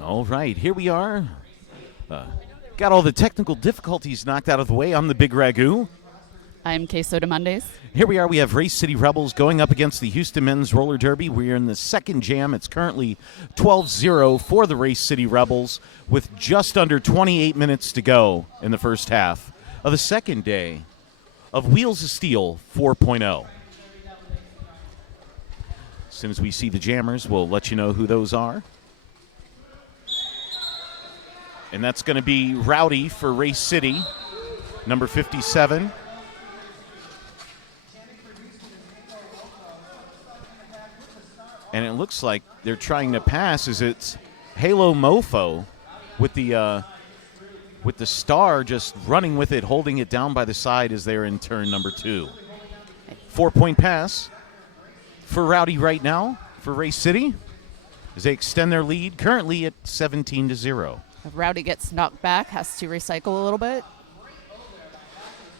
All right, here we are. Got all the technical difficulties knocked out of the way. I'm the Big Ragu. I'm Queso de Mondays. Here we are. We have Race City Rebels going up against the Houston Men's Roller Derby. We are in the second jam. It's currently 12-0 for the Race City Rebels with just under 28 minutes to go in the first half of the second day of Wheels of Steel 4.0. As soon as we see the jammers, we'll let you know who those are. And that's going to be Rowdy for Race City, number 57. And it looks like they're trying to pass as it's Halo Mofo with the star just running with it, holding it down by the side as they're in turn number 2. 4-point pass for Rowdy right now for Race City as they extend their lead currently at 17-0. If Rowdy gets knocked back, has to recycle a little bit.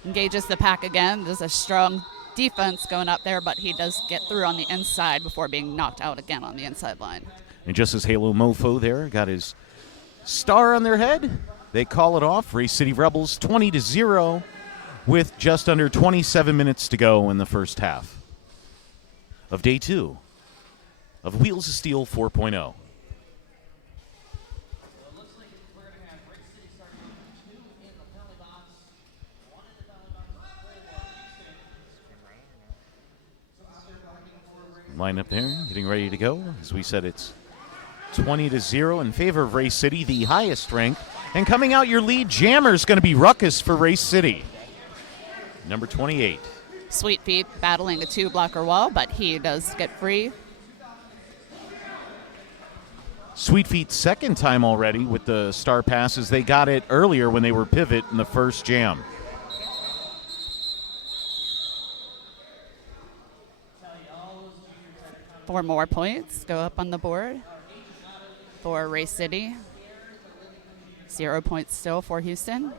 Engages the pack again. There's a strong defense going up there, but he does get through on the inside before being knocked out again on the inside line. And just as Halo Mofo there got his star on their head, they call it off. Race City Rebels 20-0 with just under 27 minutes to go in the first half of day 2 of Wheels of Steel 4.0. Line up there, getting ready to go. As we said, it's 20-0 in favor of Race City, the highest ranked. And coming out your lead jammer is going to be Ruckus for Race City, number 28. Sweet Feet battling a 2-blocker wall, but he does get free. Sweet Feet's second time already with the star passes. They got it earlier when they were pivot in the first jam. Four more points go up on the board for Race City. 0 points still for Houston.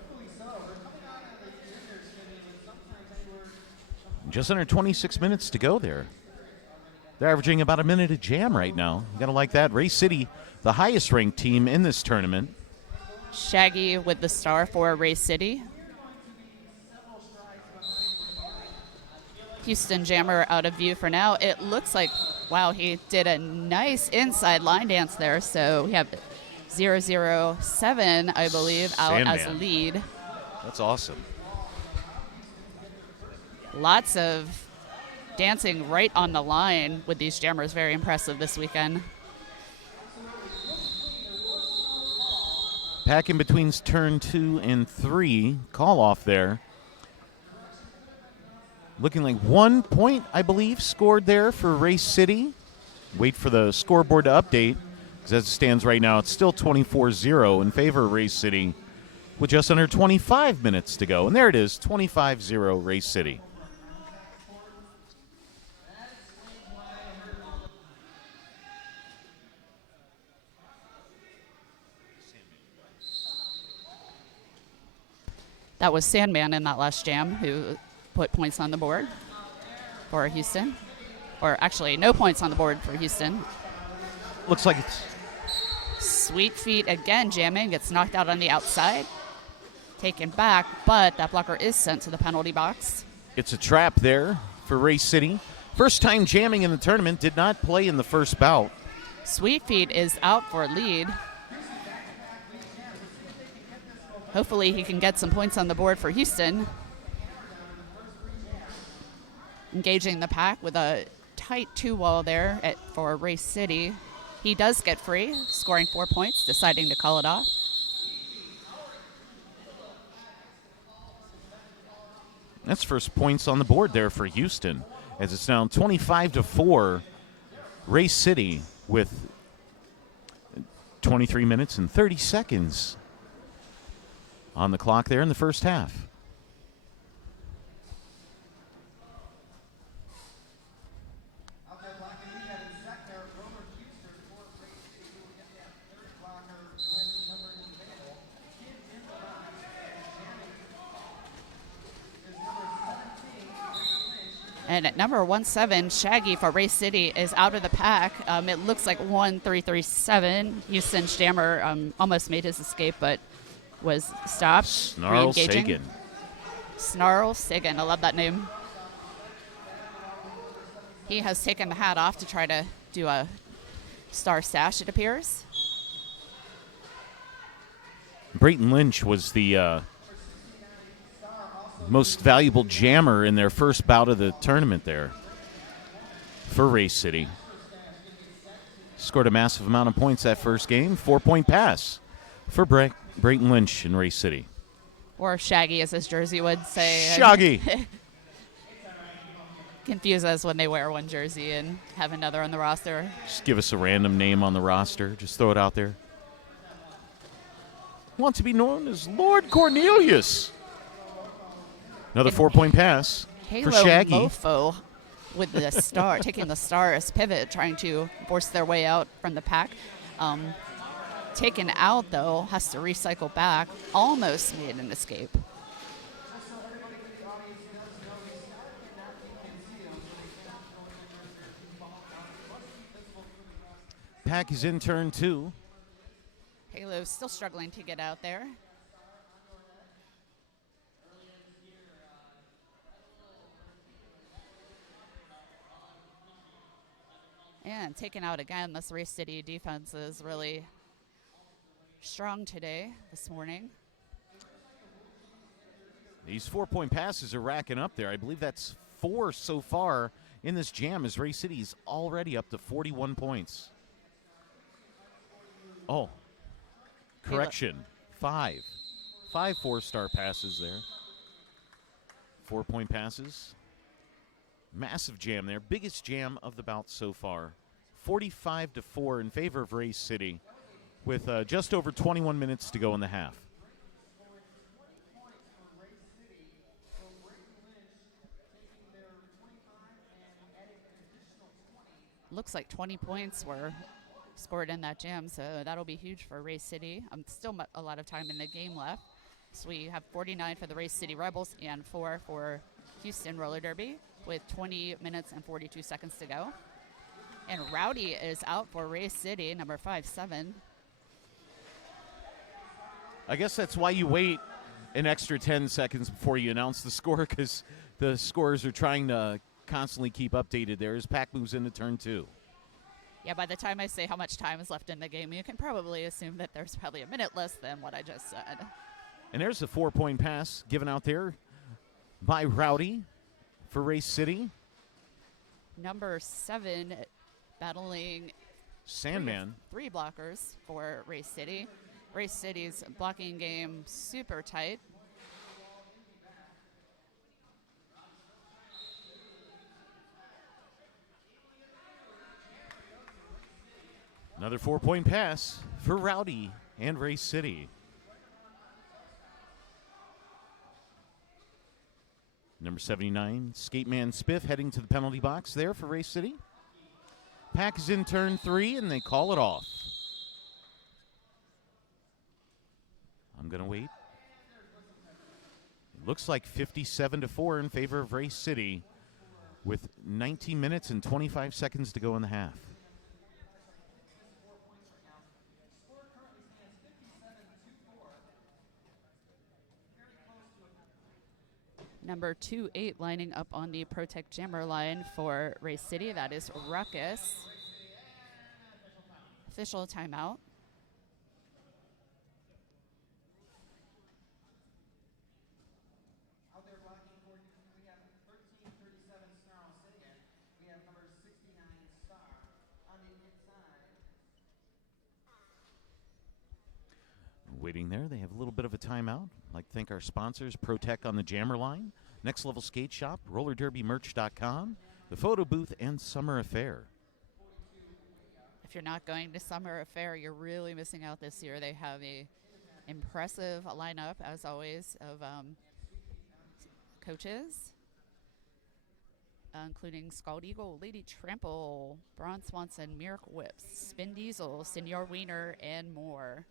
Just under 26 minutes to go there. They're averaging about a minute a jam right now. You gotta like that. Race City, the highest ranked team in this tournament. Shaggy with the star for Race City. Houston jammer out of view for now. It looks like, wow, he did a nice inside line dance there. So we have 007, I believe, out Sandman. as a lead. That's awesome. Lots of dancing right on the line with these jammers. Very impressive this weekend. Pack in between turn 2 and 3. Call off there. Looking like 1 point, I believe, scored there for Race City. Wait for the scoreboard to update, because as it stands right now, it's still 24-0 in favor of Race City with just under 25 minutes to go. And there it is, 25-0 Race City. That was Sandman in that last jam who put points on the board for Houston. Or actually, no points on the board for Houston. Looks like it's Sweet Feet again jamming, gets knocked out on the outside. Taken back, but that blocker is sent to the penalty box. It's a trap there for Race City. First time jamming in the tournament, did not play in the first bout. Sweet Feet is out for lead. Hopefully he can get some points on the board for Houston. Engaging the pack with a tight 2-wall there for Race City. He does get free, scoring 4 points, deciding to call it off. That's first points on the board there for Houston, as it's now 25-4 Race City with 23 minutes and 30 seconds on the clock there in the first half. And at number 17, Shaggy for Race City is out of the pack. It looks like 1337. Houston Jammer almost made his escape, but was stopped. Snarl Sagan. Snarl Sagan. I love that name. He has taken the hat off to try to do a star sash, it appears. Brayton Lynch was the most valuable jammer in their first bout of the tournament there for Race City. Scored a massive amount of points that first game. 4-point pass for Brayton Lynch in Race City. Or Shaggy, as his jersey would say. Shaggy. Confuse us when they wear one jersey and have another on the roster. Just give us a random name on the roster. Just throw it out there. Want to be known as Lord Cornelius. Another 4-point pass Halo for Shaggy. Mofo with the star, taking the star as pivot, trying to force their way out from the pack. Taken out, though, has to recycle back. Almost made an escape. Pack is in turn 2. Halo's still struggling to get out there. And taken out again. This Race City defense is really strong this morning. These 4-point passes are racking up there. I believe that's 4 so far in this jam as Race City is already up to 41 points. Oh, correction. 5 4-star passes there. 4-point passes. Massive jam there. Biggest jam of the bout so far. 45-4 in favor of Race City with just over 21 minutes to go in the half. Looks like 20 points were scored in that jam, so that'll be huge for Race City. Still a lot of time in the game left. So we have 49 for the Race City Rebels and 4 for Houston Roller Derby with 20 minutes and 42 seconds to go. And Rowdy is out for Race City, number 5-7. I guess that's why you wait an extra 10 seconds before you announce the score, because the scorers are trying to constantly keep updated there as Pack moves into turn 2. Yeah, by the time I say how much time is left in the game, you can probably assume that there's probably a minute less than what I just said. And there's the 4-point pass given out there by Rowdy for Race City. Number 7 battling Sandman. Three blockers for Race City. Race City's blocking game super tight. Another 4-point pass for Rowdy and Race City. Number 79, Skateman Spiff heading to the penalty box there for Race City. Pack is in turn 3, and they call it off. I'm going to wait. It looks like 57-4 in favor of Race City with 19 minutes and 25 seconds to go in the half. Number 2-8 lining up on the Protect Jammer line for Race City. That is Ruckus. Official timeout. Out there blocking for you, we have 1337 Snarl Sagan. We have number 69 Star on the inside. Waiting there, they have a little bit of a timeout. I'd like to thank our sponsors, ProTech on the Jammer line, Next Level Skate Shop, RollerDerbyMerch.com, the Photo Booth, and Summer Affair. If you're not going to Summer Affair, you're really missing out this year. They have a impressive lineup, as always, of coaches, including Scald Eagle, Lady Trample, Braun Swanson, Miracle Whips, Spin Diesel, Senor Wiener, and more.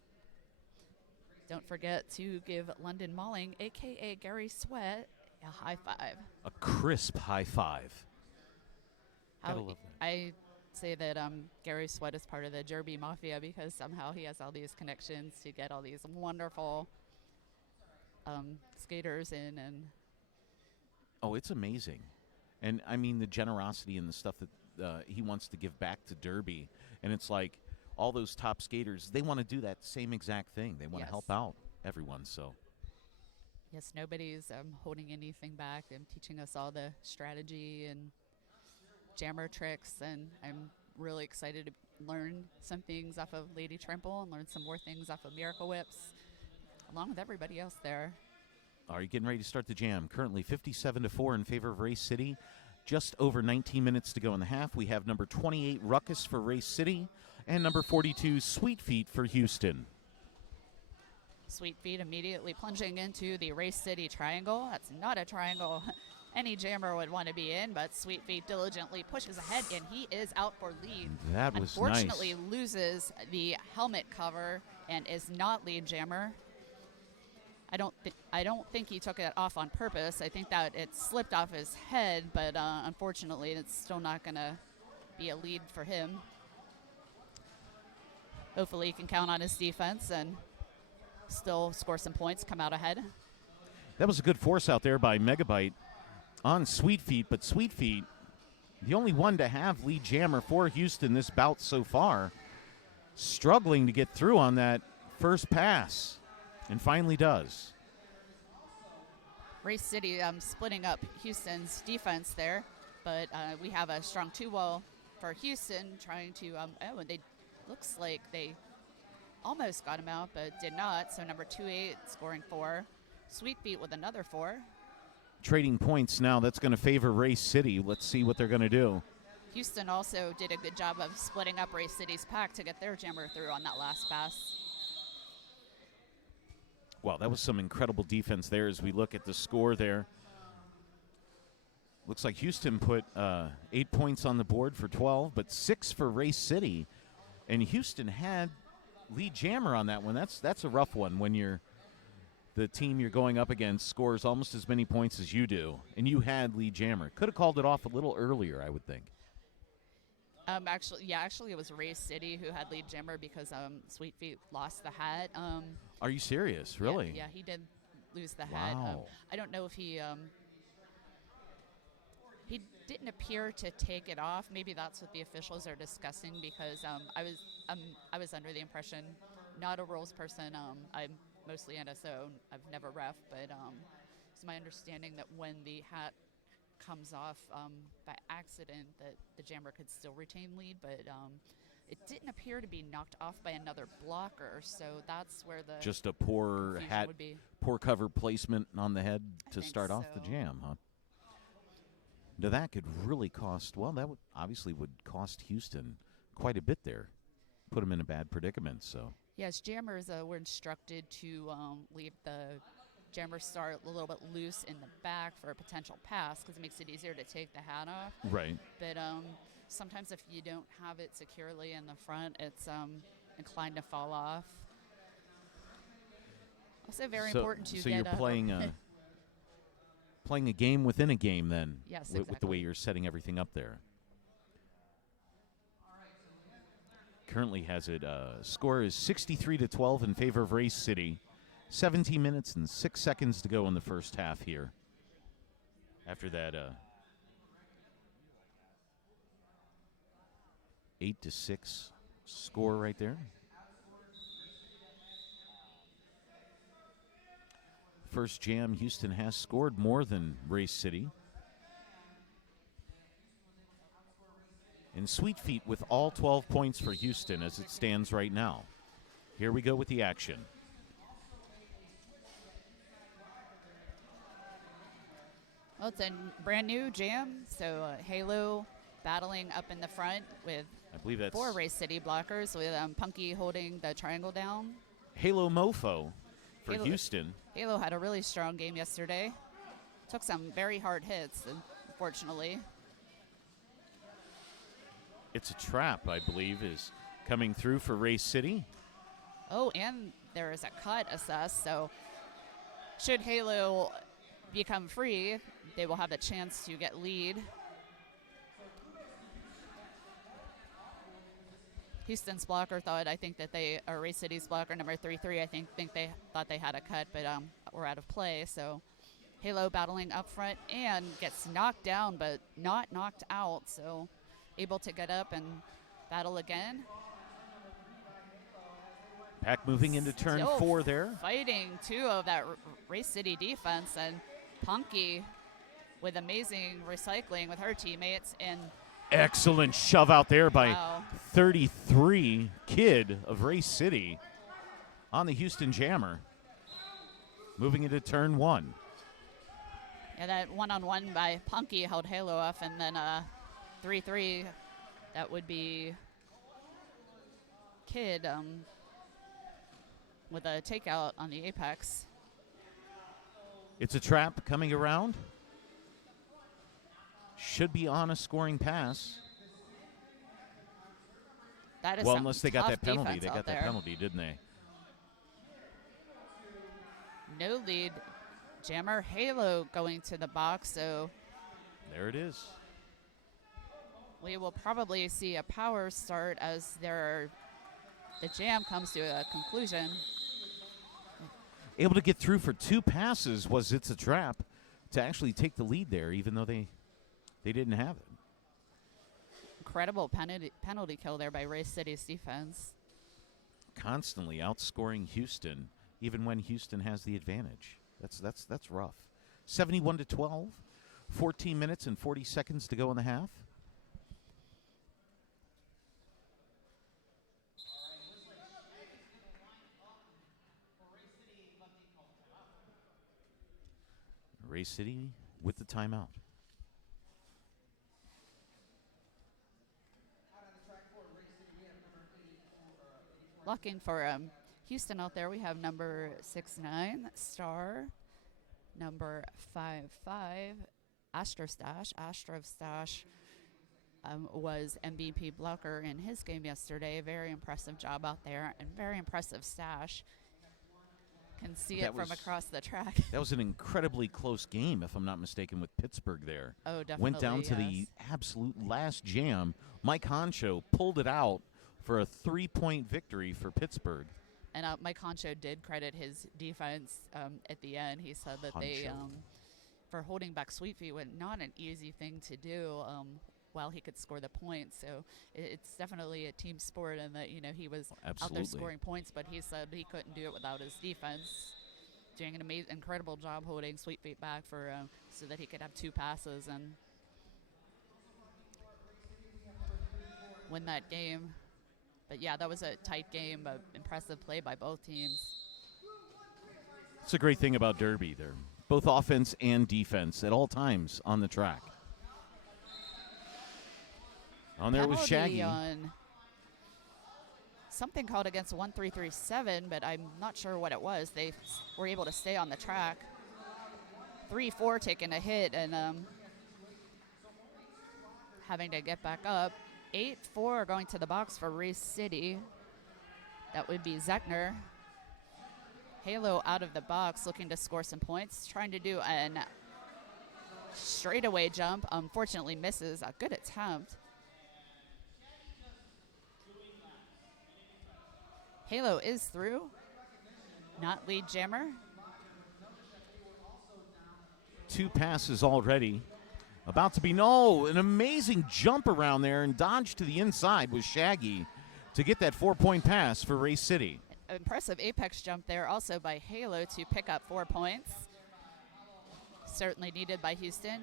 Don't forget to give London Mauling, a.k.a. Gary Sweat, a high five. A crisp high five. Gotta love that. I say that Gary Sweat is part of the Derby Mafia because somehow he has all these connections to get all these wonderful skaters in. And Oh, it's amazing. And, I mean, the generosity and the stuff that he wants to give back to Derby. And it's like all those top skaters, they want to do that same exact thing. They want to Yes. help out everyone. So, yes, nobody's holding anything back and teaching us all the strategy and jammer tricks. And I'm really excited to learn some things off of Lady Trimple and learn some more things off of Miracle Whips, along with everybody else there. are you getting ready to start the jam? Currently 57-4 in favor of Race City. Just over 19 minutes to go in the half. We have number 28, Ruckus for Race City, and number 42, Sweet Feet for Houston. Sweet Feet immediately plunging into the Race City triangle. That's not a triangle any jammer would want to be in, but Sweet Feet diligently pushes ahead, and he is out for lead. That was Unfortunately, nice. loses the helmet cover and is not lead jammer. I don't think he took it off on purpose. I think that it slipped off his head, but unfortunately, it's still not going to be a lead for him. Hopefully, he can count on his defense and still score some points, come out ahead. That was a good force out there by Megabyte on Sweet Feet, but Sweet Feet, the only one to have lead jammer for Houston this bout so far, struggling to get through on that first pass, and finally does. Race City splitting up Houston's defense there, but we have a strong 2-wall for Houston trying to, and they looks like they almost got him out, but did not. So number 28 scoring 4. Sweet Feet with another 4. Trading points now. That's going to favor Race City. Let's see what they're going to do. Houston also did a good job of splitting up Race City's pack to get their jammer through on that last pass. Wow, that was some incredible defense there as we look at the score there. Looks like Houston put 8 points on the board for 12, but 6 for Race City. And Houston had lead jammer on that one. That's a rough one when the team you're going up against scores almost as many points as you do, and you had lead jammer. Could have called it off a little earlier, I would think. Actually, it was Race City who had lead jammer because Sweet Feet lost the hat. Are you serious? Really? Yeah, he did lose the hat. Wow. I don't know if he didn't appear to take it off. Maybe that's what the officials are discussing because I was under the impression, not a rules person. I'm mostly NSO. I've never ref, but it's my understanding that when the hat comes off by accident, that the jammer could still retain lead, but it didn't appear to be knocked off by another blocker, so that's where the Just a poor confusion hat, would be. poor cover placement on the head to think start off the so. jam, huh? Now that could really cost, well, that would cost Houston quite a bit there. Put them in a bad predicament, so. Yes, jammers were instructed to leave the jammer start a little bit loose in the back for a potential pass because it makes it easier to take the hat off. Right. But sometimes if you don't have it securely in the front, it's inclined to fall off. Also very important to so get you're playing a game within a game then. Yes, with the way exactly. you're setting everything up there. Currently has it, score is 63-12 in favor of Race City. 17 minutes and 6 seconds to go in the first half here. After that 8-6 score right there. First jam, Houston has scored more than Race City. And Sweet Feet with all 12 points for Houston as it stands right now. Here we go with the action. Well, it's a brand new jam, so Halo battling up in the front with I believe that's 4 Race City blockers with Punky holding the triangle down. Halo Mofo for Halo- Houston. Halo had a really strong game yesterday. Took some very hard hits, unfortunately. It's a trap, I believe, is coming through for Race City. Oh, and there is a cut assessed, so should Halo become free, they will have the chance to get lead. Houston's blocker I think that or Ray City's blocker, number 33, I think they thought they had a cut, but were out of play. So Halo battling up front and gets knocked down, but not knocked out. So able to get up and battle again. Pack moving into turn Still 4 there. Fighting two of that Ray City defense, and Punky with amazing recycling with her teammates. And Excellent shove out there by wow. 33 Kid of Race City on the Houston Jammer. Moving into turn 1. Yeah, that one-on-one by Punky held Halo off, and then 3-3, that would be Kid with a takeout on the apex. It's a trap coming around. Should be on a scoring pass. That is Well, some unless they got tough that penalty. defense They out got that there. penalty, didn't they? No lead. Jammer Halo going to the box, so There it is. we will probably see a power start as the jam comes to a conclusion. Able to get through for 2 passes was It's a Trap to actually take the lead there, even though they didn't have it. Incredible penalty kill there by Ray City's defense. Constantly outscoring Houston, even when Houston has the advantage. That's rough. 71-12, 14 minutes and 40 seconds to go in the half. Ray City with the timeout. Looking for Houston out there, we have number 6'9", Star, number 5'5", Astrostash was MVP blocker in his game yesterday. Very impressive job out there, and very impressive stash. Can see it from across the track. That was an incredibly close game, if I'm not mistaken, with Pittsburgh there. Oh, definitely. Went down to the absolute last jam. Mike Honcho pulled it out for a 3-point victory for Pittsburgh. And Mike Honcho did credit his defense at the end. He said that they, for holding back Sweet Feet, was not an easy thing to do while he could score the points. So it's definitely a team sport, and that, he was out there scoring points, but he said he couldn't do it without his defense. Doing an incredible job holding Sweet Feet back for so that he could have 2 passes and win that game. But yeah, that was a tight game, but impressive play by both teams. It's a great thing about Derby there. Both offense and defense at all times on the track. On there was Shaggy. On something called against 1337, but I'm not sure what it was. They were able to stay on the track. 3-4 taking a hit and having to get back up. 8-4 going to the box for Race City. That would be Zechner. Halo out of the box, looking to score some points. Trying to do an straightaway jump. Unfortunately misses. A good attempt. Halo is through. Not lead jammer. 2 passes already. About to be, an amazing jump around there and dodge to the inside with Shaggy to get that 4-point pass for Race City. Impressive apex jump there also by Halo to pick up 4 points. Certainly needed by Houston.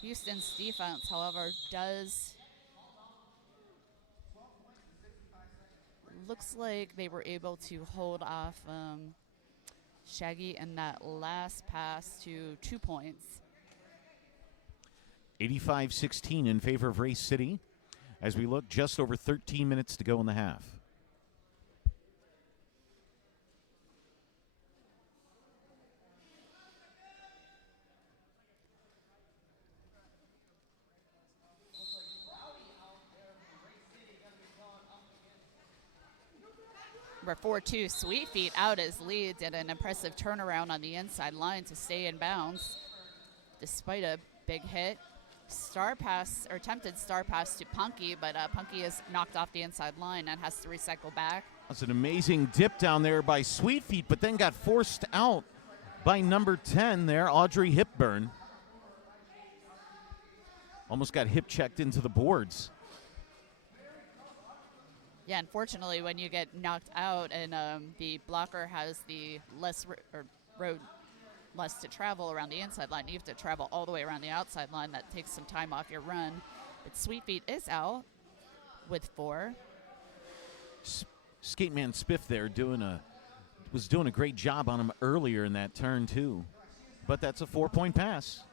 Houston's defense, however, looks like they were able to hold off Shaggy in that last pass to 2 points. 85-16 in favor of Race City as we look just over 13 minutes to go in the half. Number 4-2, Sweet Feet out as lead, did an impressive turnaround on the inside line to stay in bounds despite a big hit. star pass or attempted star pass to Punky, but Punky is knocked off the inside line and has to recycle back. That's an amazing dip down there by Sweet Feet, but then got forced out by number 10 there, Audrey Hipburn. Almost got hip checked into the boards. Yeah, unfortunately, when you get knocked out and the blocker has the road less to travel around the inside line, you have to travel all the way around the outside line. That takes some time off your run. But Sweet Feet is out with 4. Skate man Spiff there was doing a great job on him earlier in that turn too. But that's a 4-point pass.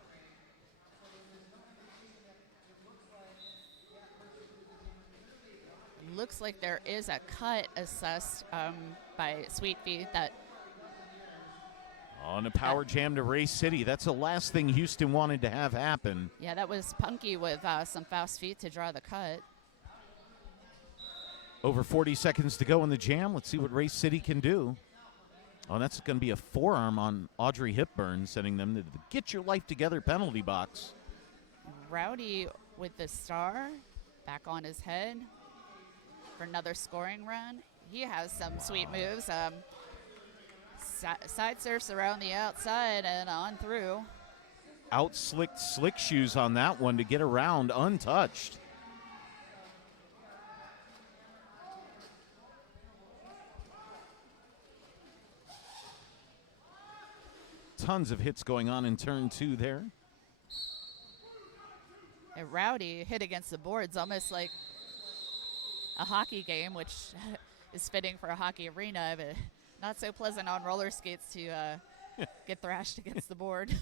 Looks like there is a cut assessed by Sweet Feet that On a power jam to Ray City. That's the last thing Houston wanted to have happen. yeah, that was Punky with some fast feet to draw the cut. Over 40 seconds to go in the jam. Let's see what Ray City can do. Oh, that's going to be a forearm on Audrey Hipburn, sending them to the get your life together penalty box. Rowdy with the star back on his head for another scoring run. He has some sweet moves. Side surfs around the outside and on through. Out slicked slick shoes on that one to get around untouched. Tons of hits going on in turn 2 there. And Rowdy hit against the boards almost like a hockey game, which is fitting for a hockey arena, but not so pleasant on roller skates to get thrashed against the board.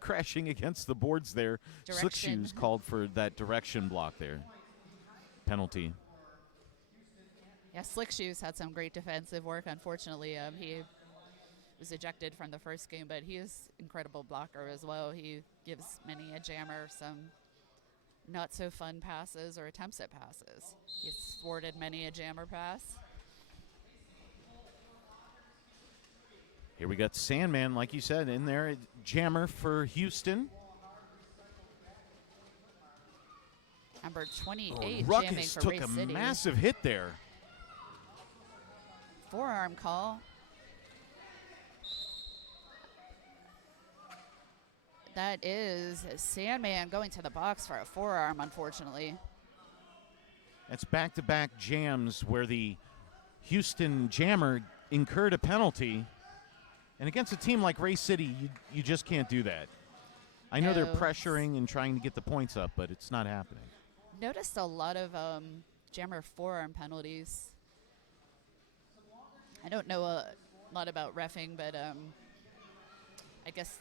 Crashing against the boards there. Slick shoes called for that direction block there. Penalty. Yeah, Slick Shoes had some great defensive work. Unfortunately, he was ejected from the first game, but he is incredible blocker as well. He gives many a jammer some not so fun passes or attempts at passes. He's thwarted many a jammer pass. Here we got Sandman, like you said, in there. Jammer for Houston. Number 28 jamming Ruckus for took Ray a City. massive hit there. Forearm call. That is Sandman going to the box for a forearm, unfortunately. That's back-to-back jams where the Houston jammer incurred a penalty. And against a team like Ray City, you just can't do that. I know they're No. pressuring and trying to get the points up, but it's not happening. Noticed a lot of jammer forearm penalties. I don't know a lot about reffing, but I guess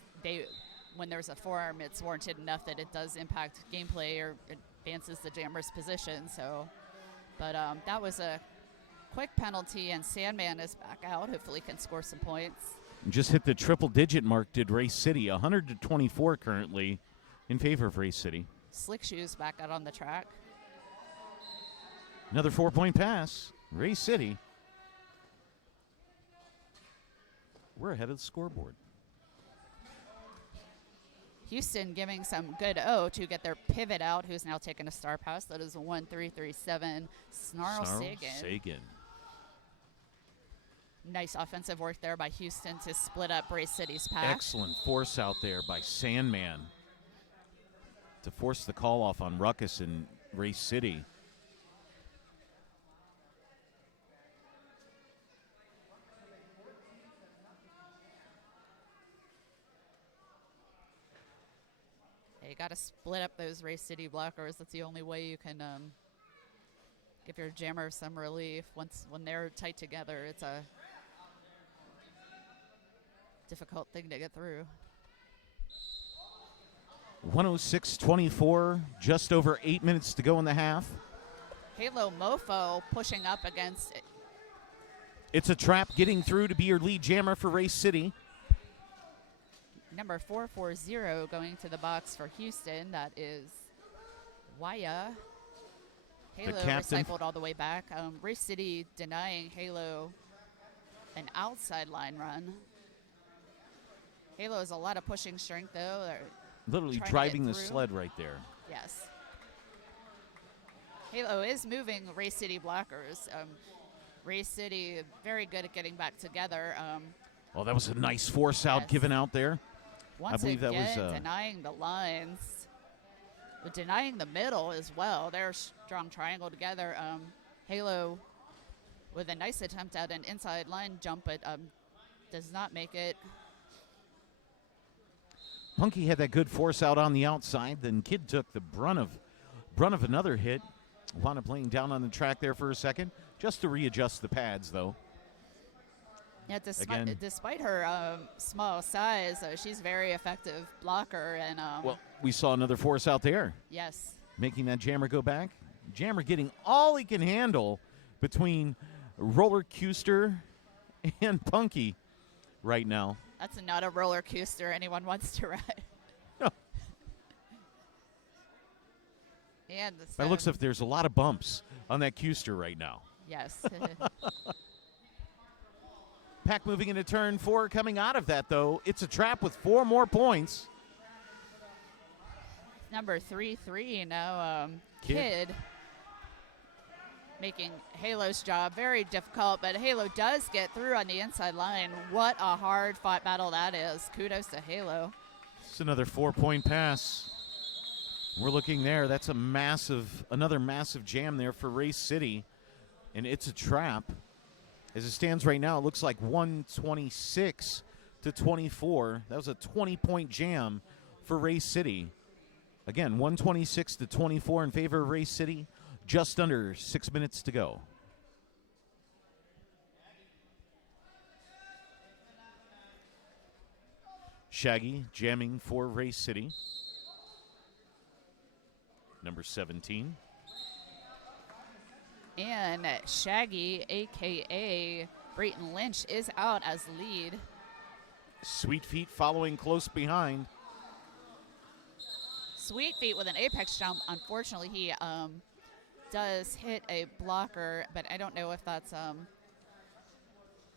when there's a forearm, it's warranted enough that it does impact gameplay or advances the jammer's position. So, but that was a quick penalty, and Sandman is back out. Hopefully can score some points. Just hit the triple-digit mark, did Ray City. 100-24 currently in favor of Ray City. Slick Shoes back out on the track. Another 4-point pass. Ray City. We're ahead of the scoreboard. Houston giving some good O to get their pivot out, who's now taking a star pass. That is a 1-3-3-7 Snarl Sagan. Nice offensive work there by Houston to split up Ray City's pack. Excellent force out there by Sandman to force the call off on Ruckus and Ray City. You got to split up those Ray City blockers. That's the only way you can give your jammer some relief. When they're tight together, it's a difficult thing to get through. 106-24, just over 8 minutes to go in the half. Halo Mofo pushing up against it. It's a trap getting through to be your lead jammer for Ray City. Number 440 going to the box for Houston. That is Waya. Halo recycled all the way back. Ray City denying Halo an outside line run. Halo has a lot of pushing strength, though. They're Literally trying to driving get the through. sled right there. Yes. Halo is moving Race City blockers. Race City very good at getting back together. Oh, that was a nice force out Yes. given out there. Once believe that again, was, denying the lines, but denying the middle as well. They're a strong triangle together. Halo with a nice attempt at an inside line jump, but does not make it. Punky had that good force out on the outside. Then Kid took the brunt of another hit. Wound up laying down on the track there for a second, just to readjust the pads, though. Yeah, Again. despite her small size, she's very effective blocker. And Well, we saw another force out there, yes, making that jammer go back. Jammer getting all he can handle between Roller Coaster and Punky right now. that's not a roller coaster anyone wants to ride. No. And That looks like there's a lot of bumps on that coaster right now. yes. Pack moving into turn 4. Coming out of that, though, it's a trap with 4 more points. Number 3-3 now. Kid making Halo's job very difficult, but Halo does get through on the inside line. What a hard-fought battle that is. Kudos to Halo. It's another 4-point pass. We're looking there. That's another massive jam there for Race City, and it's a trap. As it stands right now, it looks like 126 to 24. That was a 20-point jam for Race City. Again, 126 to 24 in favor of Race City. Just under 6 minutes to go. Shaggy jamming for Race City. Number 17. And Shaggy, a.k.a. Brayton Lynch, is out as lead. Sweet Feet following close behind. Sweet Feet with an apex jump. Unfortunately, he does hit a blocker, but I don't know if that's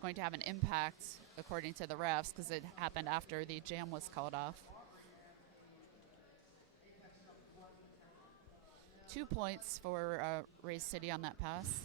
going to have an impact according to the refs because it happened after the jam was called off. 2 points for Race City on that pass.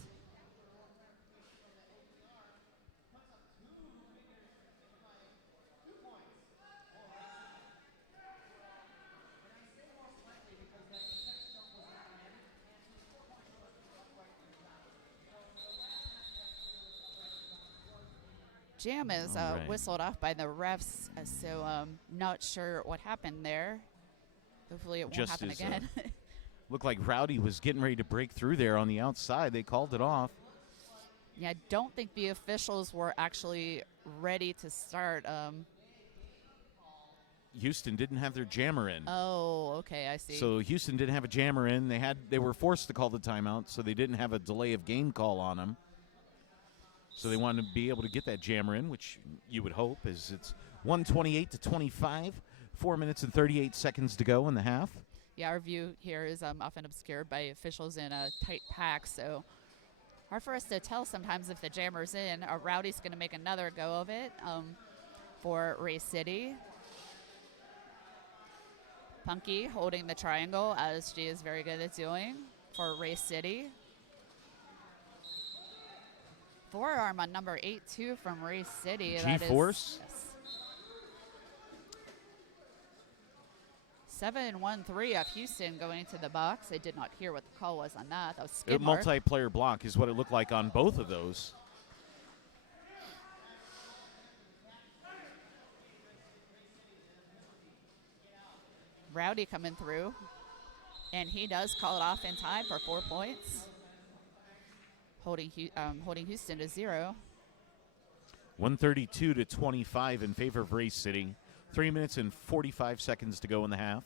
Jam is All right. whistled off by the refs, so not sure what happened there. Hopefully it won't Just happen as, again. Looked like Rowdy was getting ready to break through there on the outside. They called it off. Yeah, I don't think the officials were actually ready to start. Houston didn't have their jammer in. Oh, okay, I see. So Houston didn't have a jammer in. They were forced to call the timeout, so they didn't have a delay of game call on them. So they wanted to be able to get that jammer in, which you would hope, as it's 128 to 25, 4 minutes and 38 seconds to go in the half. Yeah, our view here is often obscured by officials in a tight pack, so hard for us to tell sometimes if the jammer's in. Rowdy's going to make another go of it for Race City. Punky holding the triangle, as she is very good at doing for Race City. Forearm on number 8-2 from Race City. G-force. Yes. 7-1-3 of Houston going to the box. I did not hear what the call was on that. That was A skid mark. multiplayer block is what it looked like on both of those. Rowdy coming through, and he does call it off in time for 4 points, holding Houston to 0. 132 to 25 in favor of Race City. 3 minutes and 45 seconds to go in the half.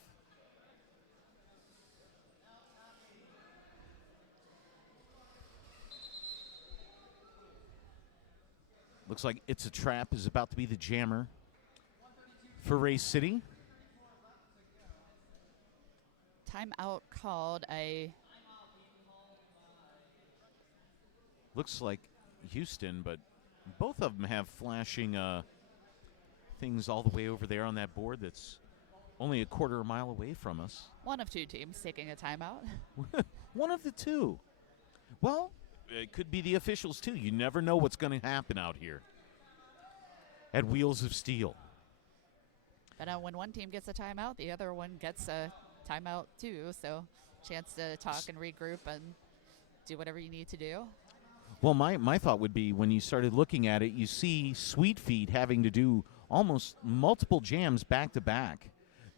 Looks like It's a Trap is about to be the jammer for Race City. Timeout called. Looks like Houston, but both of them have flashing things all the way over there on that board that's only a quarter mile away from us. One of two teams taking a timeout. One of the two. Well, it could be the officials, too. You never know what's going to happen out here at Wheels of Steel. But when one team gets a timeout, the other one gets a timeout too. So chance to talk and regroup and do whatever you need to do. Well, my thought would be when you started looking at it, you see Sweet Feet having to do almost multiple jams back to back,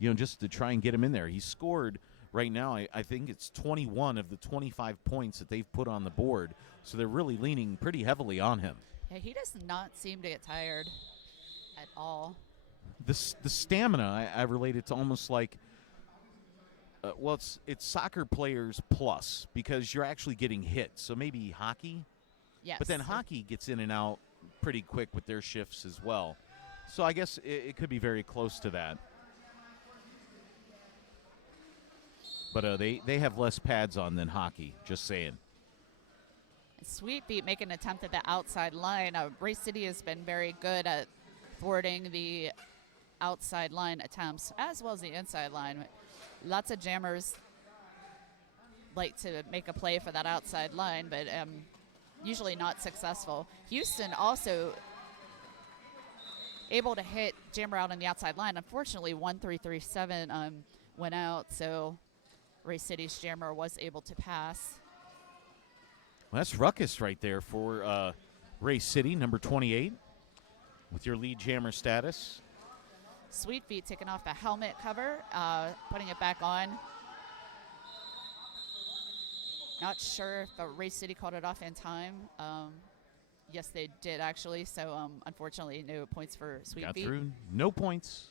just to try and get him in there. He scored right now, I think it's 21 of the 25 points that they've put on the board. So they're really leaning pretty heavily on him. Yeah, he does not seem to get tired at all. The stamina, I relate it to almost like, it's soccer players plus because you're actually getting hit. So maybe hockey. Yes. But then hockey gets in and out pretty quick with their shifts as well. So I guess it could be very close to that. But they have less pads on than hockey, just saying. Sweet Feet make an attempt at the outside line. Race City has been very good at thwarting the outside line attempts as well as the inside line. Lots of jammers like to make a play for that outside line, but usually not successful. Houston also able to hit jammer out on the outside line. Unfortunately, 1-3-3-7 went out, so Race City's jammer was able to pass. Well, that's ruckus right there for Race City, number 28, with your lead jammer status. Sweet Feet taking off the helmet cover, putting it back on. Not sure if Race City called it off in time. Yes, they did, actually. So, unfortunately, no points for Sweet Feet. Got through. No points.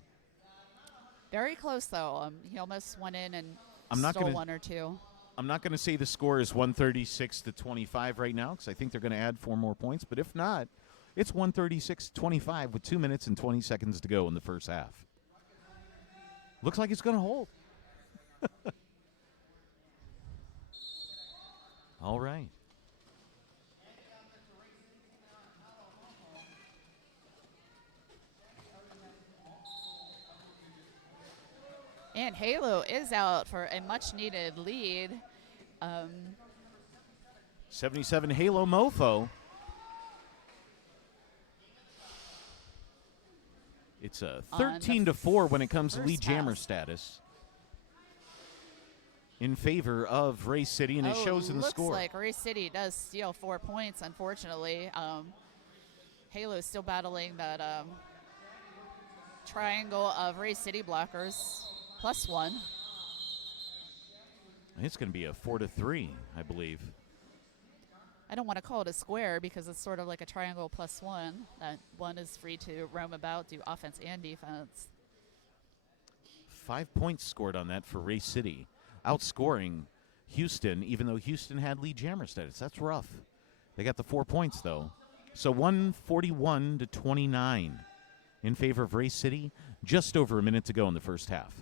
Very close, though. He almost went in and not stole gonna, one or two. I'm not going to say the score is 136-25 right now because I think they're going to add 4 more points. But if not, it's 136-25 with 2 minutes and 20 seconds to go in the first half. Looks like it's going to hold. All right. And Halo is out for a much-needed lead. 77 Halo Mofo. It's a 13-4 when it comes to lead jammer status in favor of Race City, and it shows in the score. Looks like Race City does steal 4 points, unfortunately. Halo is still battling that triangle of Race City blockers, +1. It's going to be a 4-3, I believe. I don't want to call it a square because it's sort of like a triangle +1. That one is free to roam about, do offense and defense. 5 points scored on that for Race City, outscoring Houston, even though Houston had lead jammer status. That's rough. They got the 4 points, though. So 141-29 in favor of Race City. Just over a minute to go in the first half.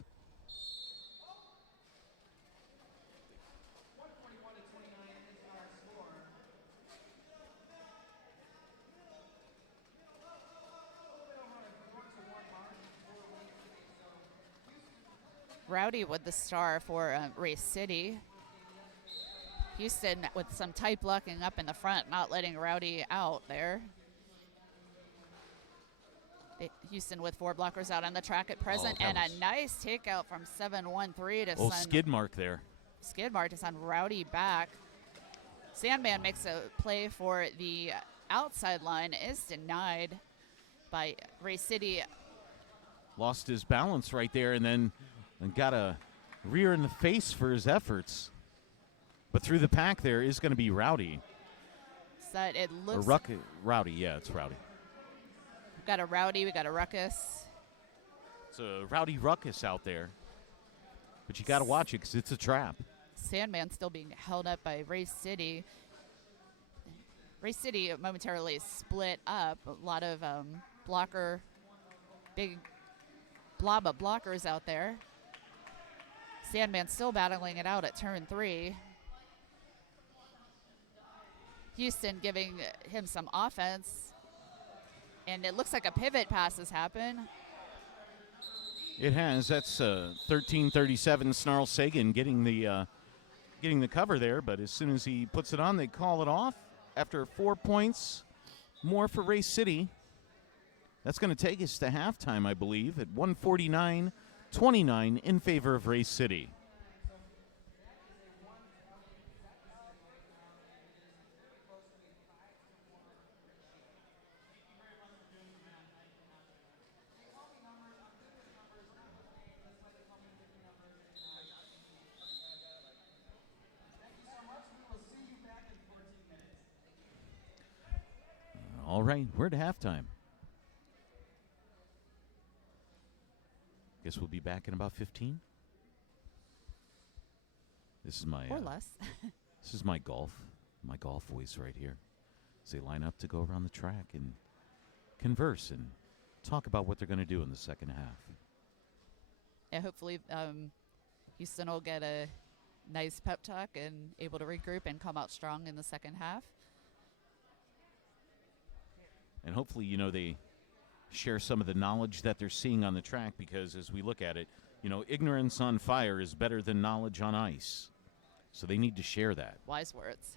Rowdy with the star for Race City. Houston with some tight blocking up in the front, not letting Rowdy out there. Houston with 4 blockers out on the track at present, and a nice takeout from 7-1-3 to send skid mark there. Skid mark to send Rowdy back. Sandman makes a play for the outside line, is denied by Race City. Lost his balance right there, and then got a rear in the face for his efforts. But through the pack there is going to be Rowdy. So it looks Rowdy, yeah, it's Rowdy. We've got a Rowdy, we got a Ruckus. It's a Rowdy Ruckus out there. But you got to watch it because it's a trap. Sandman still being held up by Race City. Race City momentarily split up. A lot of big blob of blockers out there. Sandman still battling it out at turn 3. Houston giving him some offense. And it looks like a pivot pass has happened. It has. That's 1337 Snarl Sagan getting the cover there, but as soon as he puts it on, they call it off. After 4 points more for Race City. That's going to take us to halftime, I believe, at 149-29 in favor of Race City. All right, we're at halftime. Guess we'll be back in about 15. This is my Or less. this is my golf voice right here. As they line up to go around the track and converse and talk about what they're going to do in the second half. Yeah, hopefully Houston will get a nice pep talk and able to regroup and come out strong in the second half. And hopefully, they share some of the knowledge that they're seeing on the track, because as we look at it, ignorance on fire is better than knowledge on ice. So they need to share that. Wise words.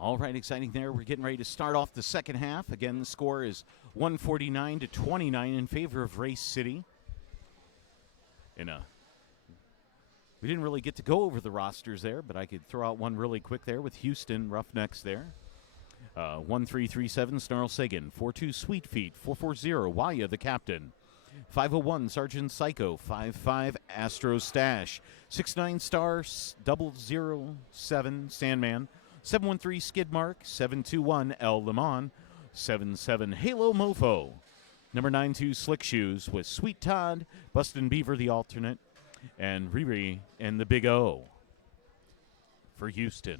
All right, exciting there. We're getting ready to start off the second half. Again, the score is 149-29 in favor of Race City. We didn't really get to go over the rosters there, but I could throw out one really quick there with Houston Roughnecks there. 1337 Snarl Sagan, 42 Sweet Feet, 440 Waya the captain, 501 Sergeant Psycho, 55 Astro Stash, 69 Star 007 Sandman, 713 Skidmark, 721 El Lemon, 77 Halo Mofo, number 92 Slick Shoes with Sweet Todd, Bustin' Beaver the alternate, and Riri and the Big O for Houston.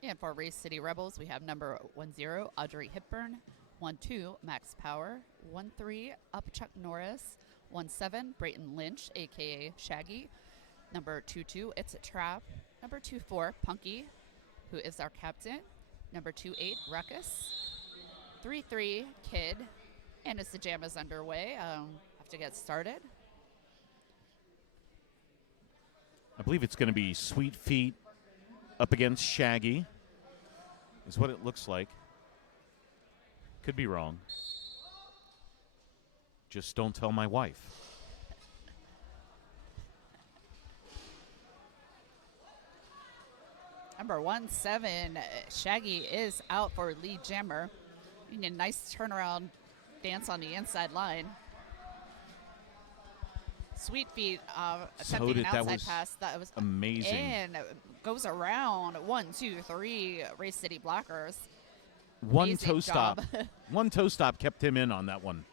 And for Race City Rebels, we have number 10, Audrey Hepburn, 12, Max Power, 13, Up Chuck Norris, 17, Brayton Lynch, a.k.a. Shaggy, number 22, It's a Trap, number 24, Punky, who is our captain, number 28, Ruckus, 33, Kid, and as the jam is underway, have to get started. I believe it's going to be Sweet Feet up against Shaggy, is what it looks like. Could be wrong. Just don't tell my wife. Number 17, Shaggy is out for lead jammer. A nice turnaround dance on the inside line. Sweet Feet attempting an outside pass. That was amazing. And goes around 1, 2, 3 Race City blockers. One Amazing toe stop. job. One toe stop kept him in on that one.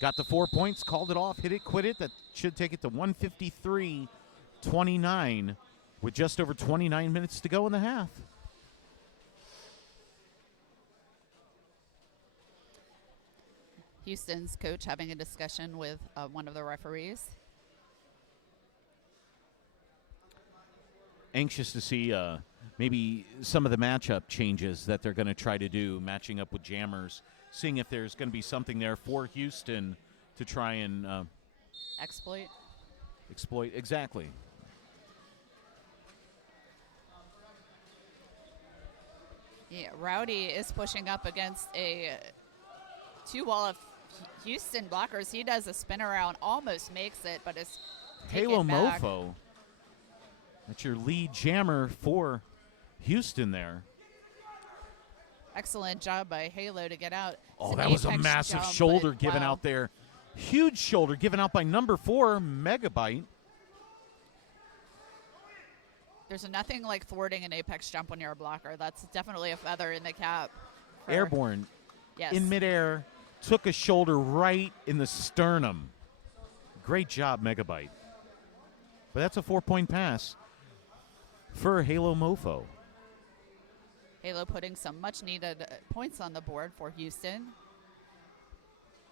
Got the 4 points, called it off, hit it, quit it. That should take it to 153-29 with just over 29 minutes to go in the half. Houston's coach having a discussion with one of the referees. Anxious to see maybe some of the matchup changes that they're going to try to do, matching up with jammers, seeing if there's going to be something there for Houston to try and exploit. Exactly. Yeah, Rowdy is pushing up against a two-wall of Houston blockers. He does a spin around, almost makes it, but it's Halo taken back. Mofo. That's your lead jammer for Houston there. Excellent job by Halo to get out. Oh, that was a massive shoulder given out there. Huge shoulder given out by number 4, Megabyte. There's nothing like thwarting an apex jump when you're a blocker. That's definitely a feather in the cap. Airborne. Yes. In midair, took a shoulder right in the sternum. Great job, Megabyte. But that's a 4-point pass for Halo Mofo. Halo putting some much-needed points on the board for Houston.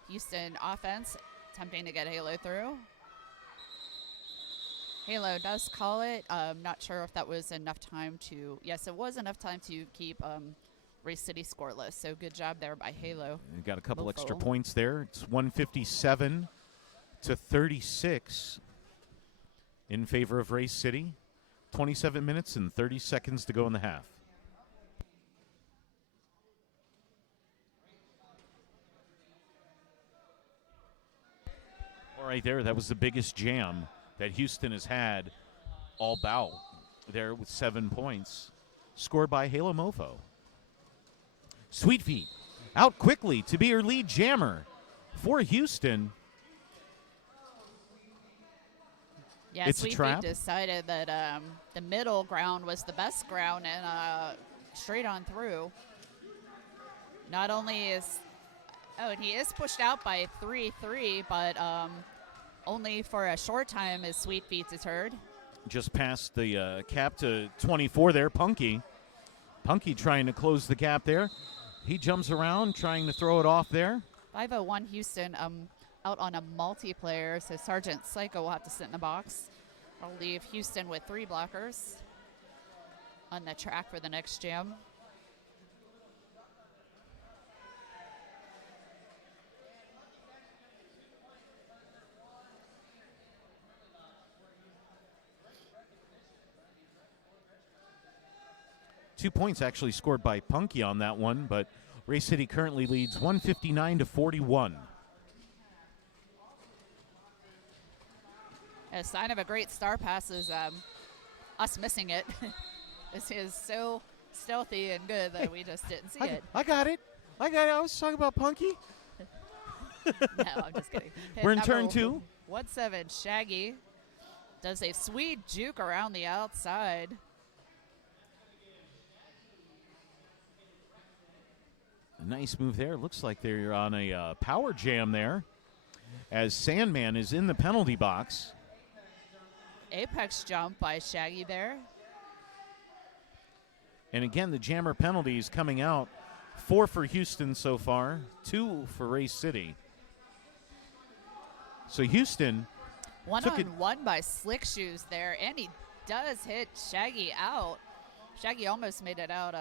Houston offense attempting to get Halo through. Halo does call it. Not sure if that was enough time to... Yes, it was enough time to keep Race City scoreless. So good job there by Halo. You got a couple Mofo. extra points there. It's 157-36 in favor of Race City. 27 minutes and 30 seconds to go in the half. All right there, that was the biggest jam that Houston has had all bout there with 7 points, scored by Halo Mofo. Sweet Feet out quickly to be her lead jammer for Houston. Yeah, It's a Sweet trap. Feet decided that the middle ground was the best ground and straight on through. Not only is... Oh, and he is pushed out by 3-3, but only for a short time is Sweet Feet deterred. Just past the cap to 24 there, Punky. Punky trying to close the gap there. He jumps around, trying to throw it off there. 501 Houston out on a multiplayer, so Sergeant Psycho will have to sit in the box. I'll leave Houston with 3 blockers on the track for the next jam. 2 points actually scored by Punky on that one, but Race City currently leads 159-41. A sign of a great star pass is us missing it. This is so stealthy and good that we just didn't see it. I got it. I was talking about Punky. No, I'm just kidding. We're in turn 2. 1-7, Shaggy does a sweet juke around the outside. Nice move there. Looks like they're on a power jam there as Sandman is in the penalty box. Apex jump by Shaggy there. And again, the jammer penalties coming out. 4 for Houston so far, 2 for Race City. So Houston One-on-one by Slick Shoes there, and he does hit Shaggy out. Shaggy almost made it out.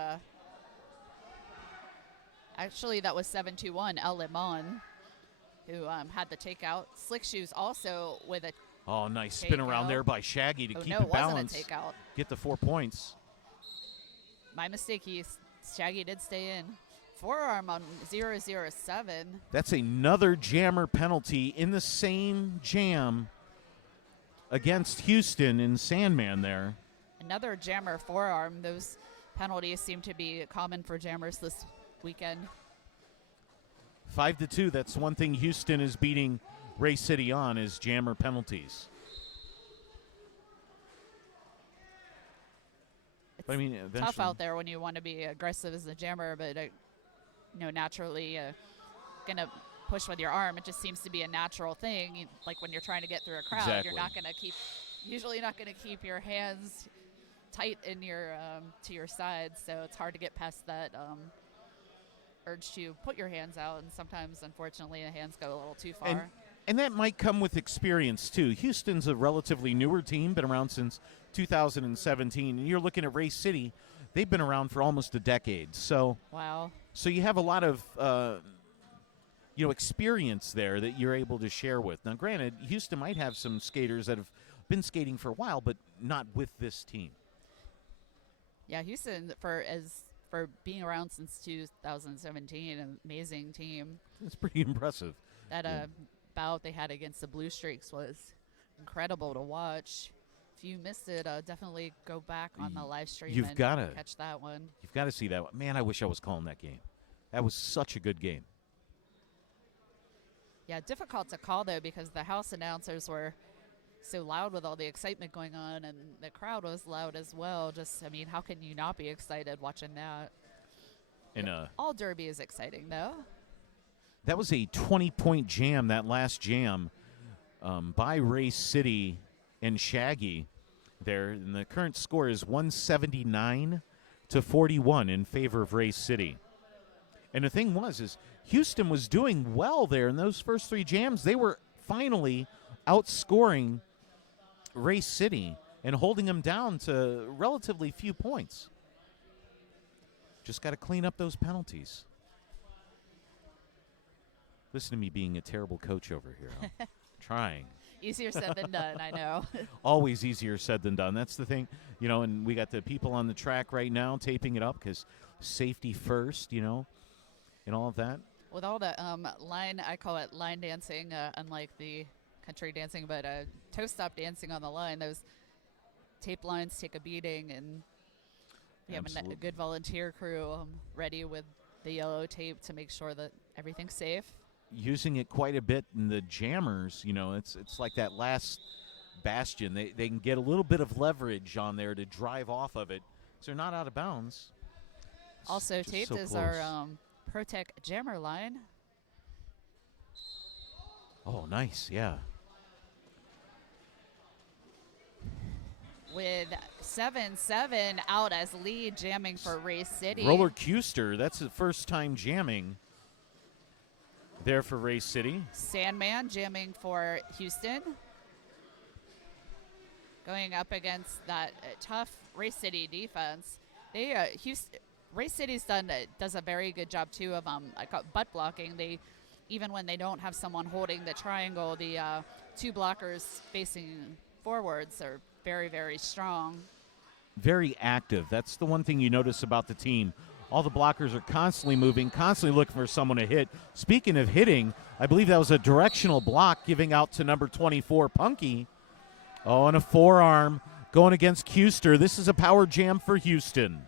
Actually, that was 7-2-1, El Limon, who had the takeout. Slick Shoes also with a nice spin around there by Shaggy to keep no, it it balanced. wasn't a takeout. Get the 4 points. My mistake. Shaggy did stay in. Forearm on 0-0-7. That's another jammer penalty in the same jam against Houston and Sandman there. Another jammer forearm. Those penalties seem to be common for jammers this weekend. 5-2. That's one thing Houston is beating Race City on is jammer penalties. It's But I mean, tough out there when you want to be aggressive as a jammer, but naturally gonna push with your arm. It just seems to be a natural thing. Like when you're trying to get through a crowd, Exactly. you're not gonna usually not gonna keep your hands tight in your to your sides. So it's hard to get past that urge to put your hands out, and sometimes, unfortunately, the hands go a little too far. And that might come with experience, too. Houston's a relatively newer team, been around since 2017. And you're looking at Race City, they've been around for almost a decade. So, wow. So you have a lot of, experience there that you're able to share with. Now, granted, Houston might have some skaters that have been skating for a while, but not with this team. Yeah, Houston, for being around since 2017, an amazing team. It's pretty impressive. That bout they had against the Blue Streaks was incredible to watch. If you missed it, definitely go back on the live stream and catch that one. You've got to see that one. Man, I wish I was calling that game. That was such a good game. Yeah, difficult to call, though, because the house announcers were so loud with all the excitement going on, and the crowd was loud as well. How can you not be excited watching that? And all derby is exciting, though. That was a 20-point jam, that last jam, by Race City and Shaggy there. And the current score is 179-41 in favor of Race City. And the thing is Houston was doing well there in those first 3 jams. They were finally outscoring Race City and holding them down to relatively few points. Just got to clean up those penalties. Listen to me being a terrible coach over here. I'm trying. Easier said than done, I know. Always easier said than done. That's the thing. And we got the people on the track right now taping it up because safety first, and all of that. With all the line, I call it line dancing, unlike the country dancing, but toe-stop dancing on the line. Those tape lines take a beating, and we have a good volunteer crew ready with the yellow tape to make sure that everything's safe. Using it quite a bit in the jammers, it's like that last bastion. They can get a little bit of leverage on there to drive off of it, so they're not out of bounds. Also taped so is close. our ProTech jammer line. Oh, nice, yeah. With 7-7 out as lead jamming for Race City. Roller Custer, that's the first time jamming there for Race City. Sandman jamming for Houston. Going up against that tough Race City defense. Race City's does a very good job too of butt blocking. Even when they don't have someone holding the triangle, the 2 blockers facing forwards are very, very strong. very active. That's the one thing you notice about the team. All the blockers are constantly moving, constantly looking for someone to hit. Speaking of hitting, I believe that was a directional block giving out to number 24, Punky. Oh, and a forearm going against Custer. This is a power jam for Houston.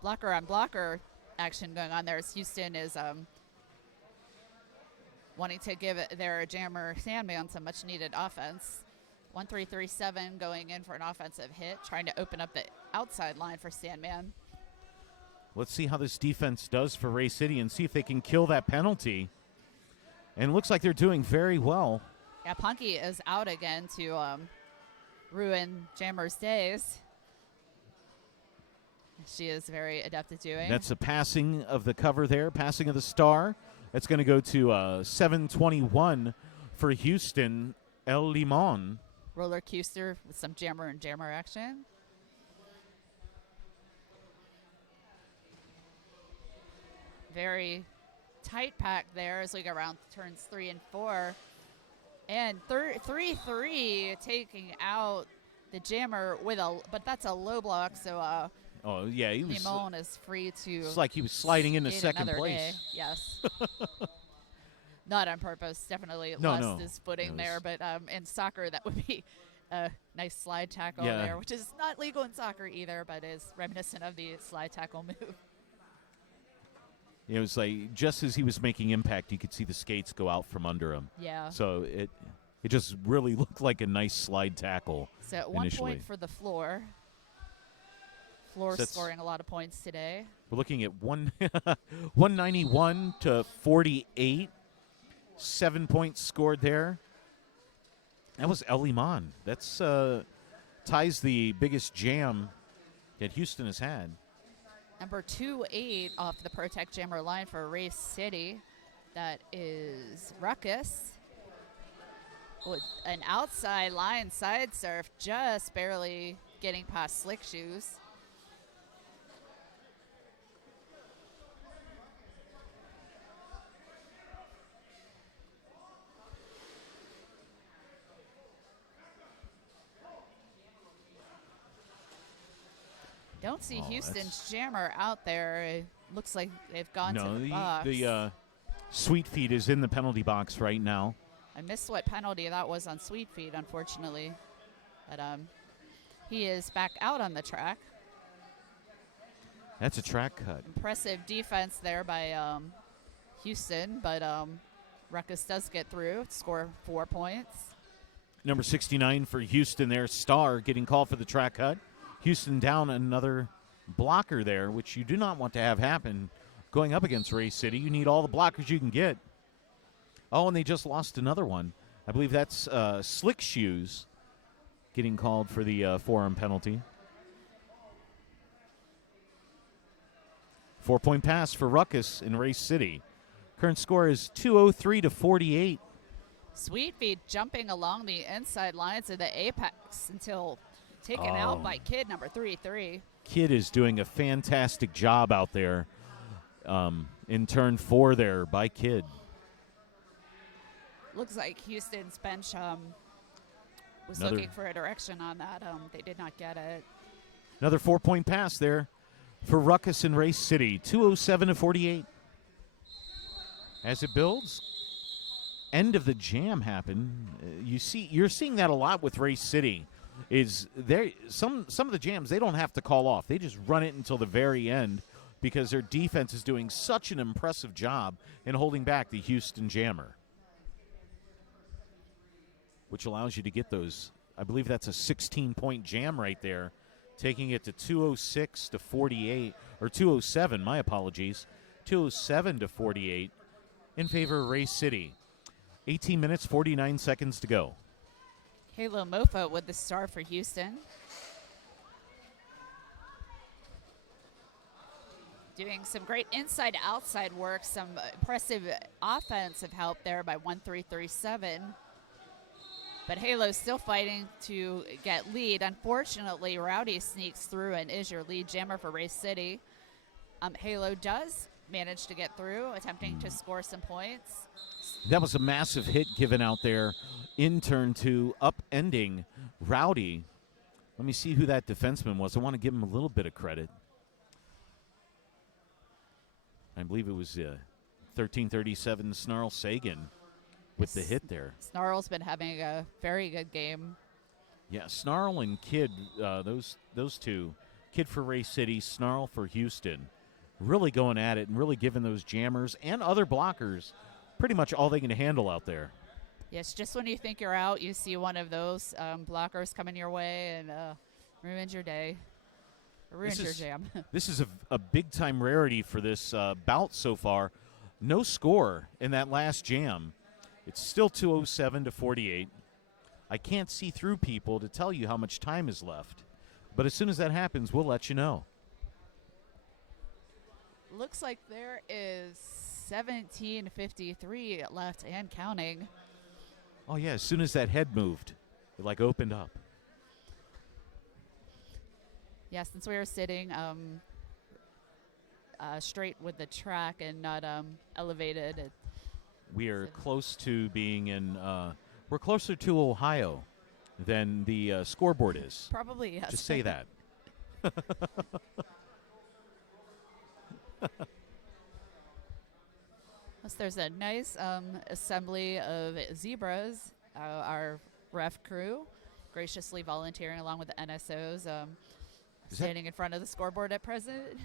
Blocker on blocker action going on there as Houston is wanting to give their jammer Sandman some much needed offense. 1-3-3-7 going in for an offensive hit, trying to open up the outside line for Sandman. Let's see how this defense does for Ray City and see if they can kill that penalty. And it looks like they're doing very well. Yeah, Punky is out again to ruin Jammer's days. She is very adept at doing. That's a passing of the cover there, passing of the star. That's going to go to 7:21 for Houston, El Limon. Roller Custer with some jammer and jammer action. Very tight pack there as we go around turns 3 and 4. And 3-3 taking out the jammer with but that's a low block, so Oh, yeah, he was. Limon is free to. It's like he was sliding into skate second another place. day. Yes. Not on purpose. Definitely No, lost no. his footing It there. was- But in soccer, that would be a nice slide tackle Yeah. there, which is not legal in soccer either, but is reminiscent of the slide tackle move. It was like just as he was making impact, you could see the skates go out from under him. Yeah. So it just really looked like a nice slide tackle. So at 1 initially. point for the floor. Floor So that's- scoring a lot of points today. We're looking at 191 to 48. 7 points scored there. That was El Limon. That's ties the biggest jam that Houston has had. Number 2-8 off the Protect Jammer line for Race City. That is Ruckus. With an outside line side surf, just barely getting past Slick Shoes. Don't see Oh, Houston's that's- jammer out there. It looks like they've gone to No, the box. the Sweet Feet is in the penalty box right now. I missed what penalty that was on Sweet Feet, unfortunately. But he is back out on the track. That's a track cut. Impressive defense there by Houston, but Ruckus does get through, score 4 points. Number 69 for Houston there, Star getting called for the track cut. Houston down another blocker there, which you do not want to have happen going up against Ray City. You need all the blockers you can get. Oh, and they just lost another one. I believe that's Slick Shoes getting called for the forearm penalty. 4-point pass for Ruckus in Ray City. Current score is 203 to 48. Sweet Feet jumping along the inside lines of the apex until taken out by Kid number 3-3. Kid is doing a fantastic job out there in turn 4 there by Kid. Looks like Houston's bench was Another- looking for a direction on that. They did not get it. Another 4-point pass there for Ruckus in Race City, 207 to 48. As it builds, end of the jam happen. You're seeing that a lot with Race City. Is there some of the jams they don't have to call off. They just run it until the very end because their defense is doing such an impressive job in holding back the Houston Jammer, which allows you to get those. I believe that's a 16-point jam right there, taking it to 206 to 48, or 207, my apologies, 207 to 48 in favor of Race City. 18 minutes, 49 seconds to go. Halo Mofa with the star for Houston. Doing some great inside-outside work, some impressive offensive help there by 1-3-3-7. But Halo's still fighting to get lead. Unfortunately, Rowdy sneaks through and is your lead jammer for Race City. Halo does manage to get through, attempting to score some points. That was a massive hit given out there in turn two, upending Rowdy. Let me see who that defenseman was. I want to give him a little bit of credit. I believe it was 1337 Snarl Sagan with the hit there. Snarl's been having a very good game. Yeah, Snarl and Kid, those two, Kid for Ray City, Snarl for Houston, really going at it and really giving those jammers and other blockers pretty much all they can handle out there. Yes, just when you think you're out, you see one of those blockers coming your way and ruins your day. Ruins your jam. This is a big-time rarity for this bout so far. No score in that last jam. It's still 2:07 to 48. I can't see through people to tell you how much time is left. But as soon as that happens, we'll let you know. Looks like there is 17:53 left and counting. Oh, yeah, as soon as that head moved, it, like, opened up. Yeah, since we were sitting straight with the track and not elevated. We are close to being in we're closer to Ohio than the scoreboard is. Probably, yes. Just say that. There's a nice assembly of zebras. Our ref crew graciously volunteering along with the NSOs, standing in front of the scoreboard at present.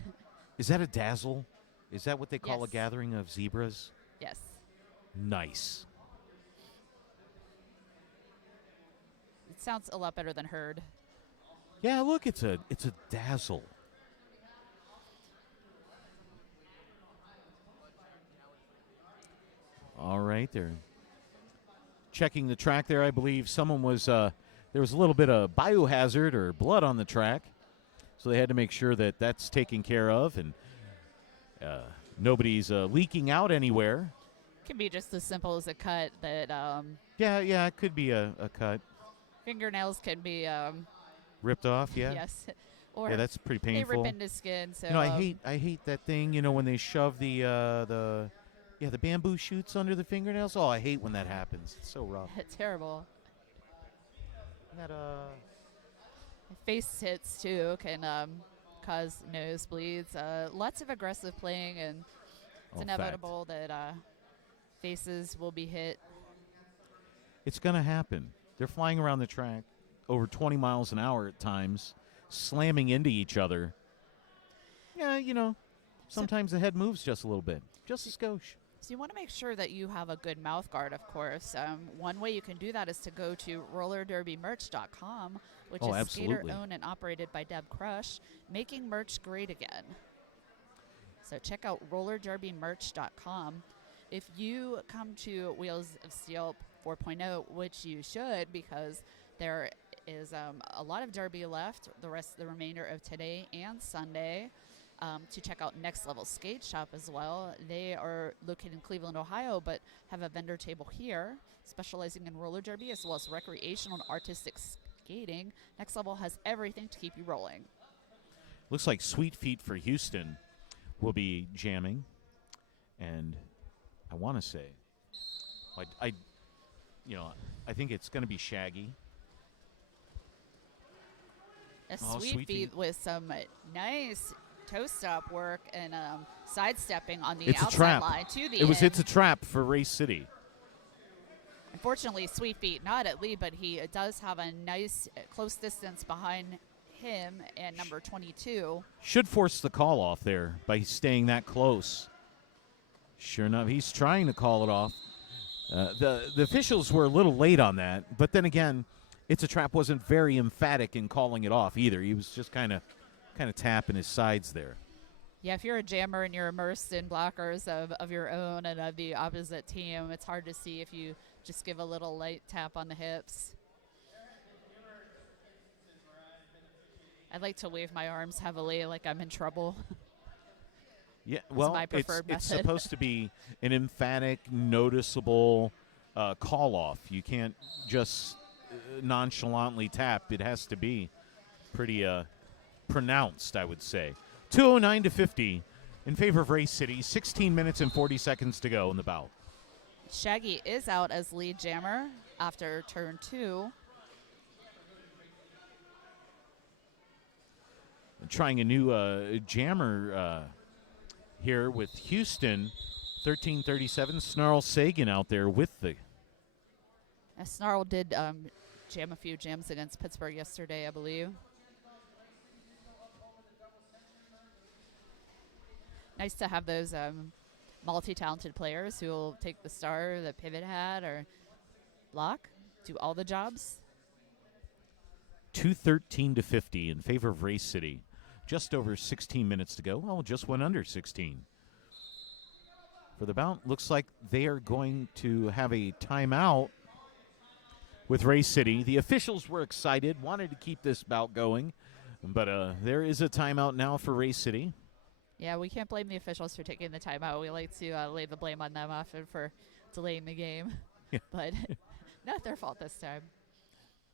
Is that a dazzle? Is that what they call Yes. a gathering of zebras? Yes. Nice. It sounds a lot better than herd. Yeah, look, it's a dazzle. All right, they're checking the track there. I believe someone was there was a little bit of biohazard or blood on the track, so they had to make sure that that's taken care of and nobody's leaking out anywhere. Can be just as simple as a cut that Yeah, it could be a cut. fingernails can be Ripped off, yeah. yes, or Yeah, that's pretty they painful. rip into skin. So You know, I hate that thing. You know, when they shove the bamboo shoots under the fingernails. Oh, I hate when that happens. It's so rough. terrible. That Face hits too can cause nosebleeds. Lots of aggressive playing, and it's inevitable that faces will be hit. It's gonna happen. They're flying around the track over 20 miles an hour at times, slamming into each other. Yeah, you know, sometimes the head moves just a little bit, just a skosh. So you want to make sure that you have a good mouth guard, of course. One way you can do that is to go to rollerderbymerch.com, which is absolutely. skater-owned and operated by Deb Crush, making merch great again. So check out rollerderbymerch.com. If you come to Wheels of Steel 4.0, which you should because there is a lot of derby left, the remainder of today and Sunday. To check out Next Level Skate Shop as well. They are located in Cleveland, Ohio, but have a vendor table here, specializing in roller derby as well as recreational and artistic skating. Next Level has everything to keep you rolling. Looks like Sweet Feet for Houston will be jamming, and I want to say, I think it's going to be Shaggy. Sweet Feet with some nice toe stop work and sidestepping on the It's a outside trap. line to the It's a trap for Race City. Unfortunately, Sweet Feet not at lead, but he does have a nice close distance behind him and number 22. Should force the call off there by staying that close. Sure enough, he's trying to call it off. The officials were a little late on that, but then again, It's a Trap wasn't very emphatic in calling it off either. He was just kind of tapping his sides there. Yeah, if you're a jammer and you're immersed in blockers of your own and of the opposite team, it's hard to see if you just give a little light tap on the hips. I'd like to wave my arms heavily like I'm in trouble. Yeah, well, my preferred it's method. supposed to be an emphatic, noticeable call-off. You can't just nonchalantly tap. It has to be pretty pronounced, I would say. 2:09 to 50 in favor of Race City. 16 minutes and 40 seconds to go in the bout. Shaggy is out as lead jammer after turn 2. Trying a new jammer here with Houston. 13:37. Snarl Sagan out there with the. Snarl did jam a few jams against Pittsburgh yesterday, I believe. Nice to have those multi-talented players who will take the star, the pivot hat, or block, do all the jobs. 213-50 in favor of Race City. Just over 16 minutes to go. Well, just went under 16. For the bout, looks like they are going to have a timeout with Race City. The officials were excited, wanted to keep this bout going, but there is a timeout now for Race City. Yeah, we can't blame the officials for taking the timeout. We like to lay the blame on them often for delaying the game, Yeah. but not their fault this time.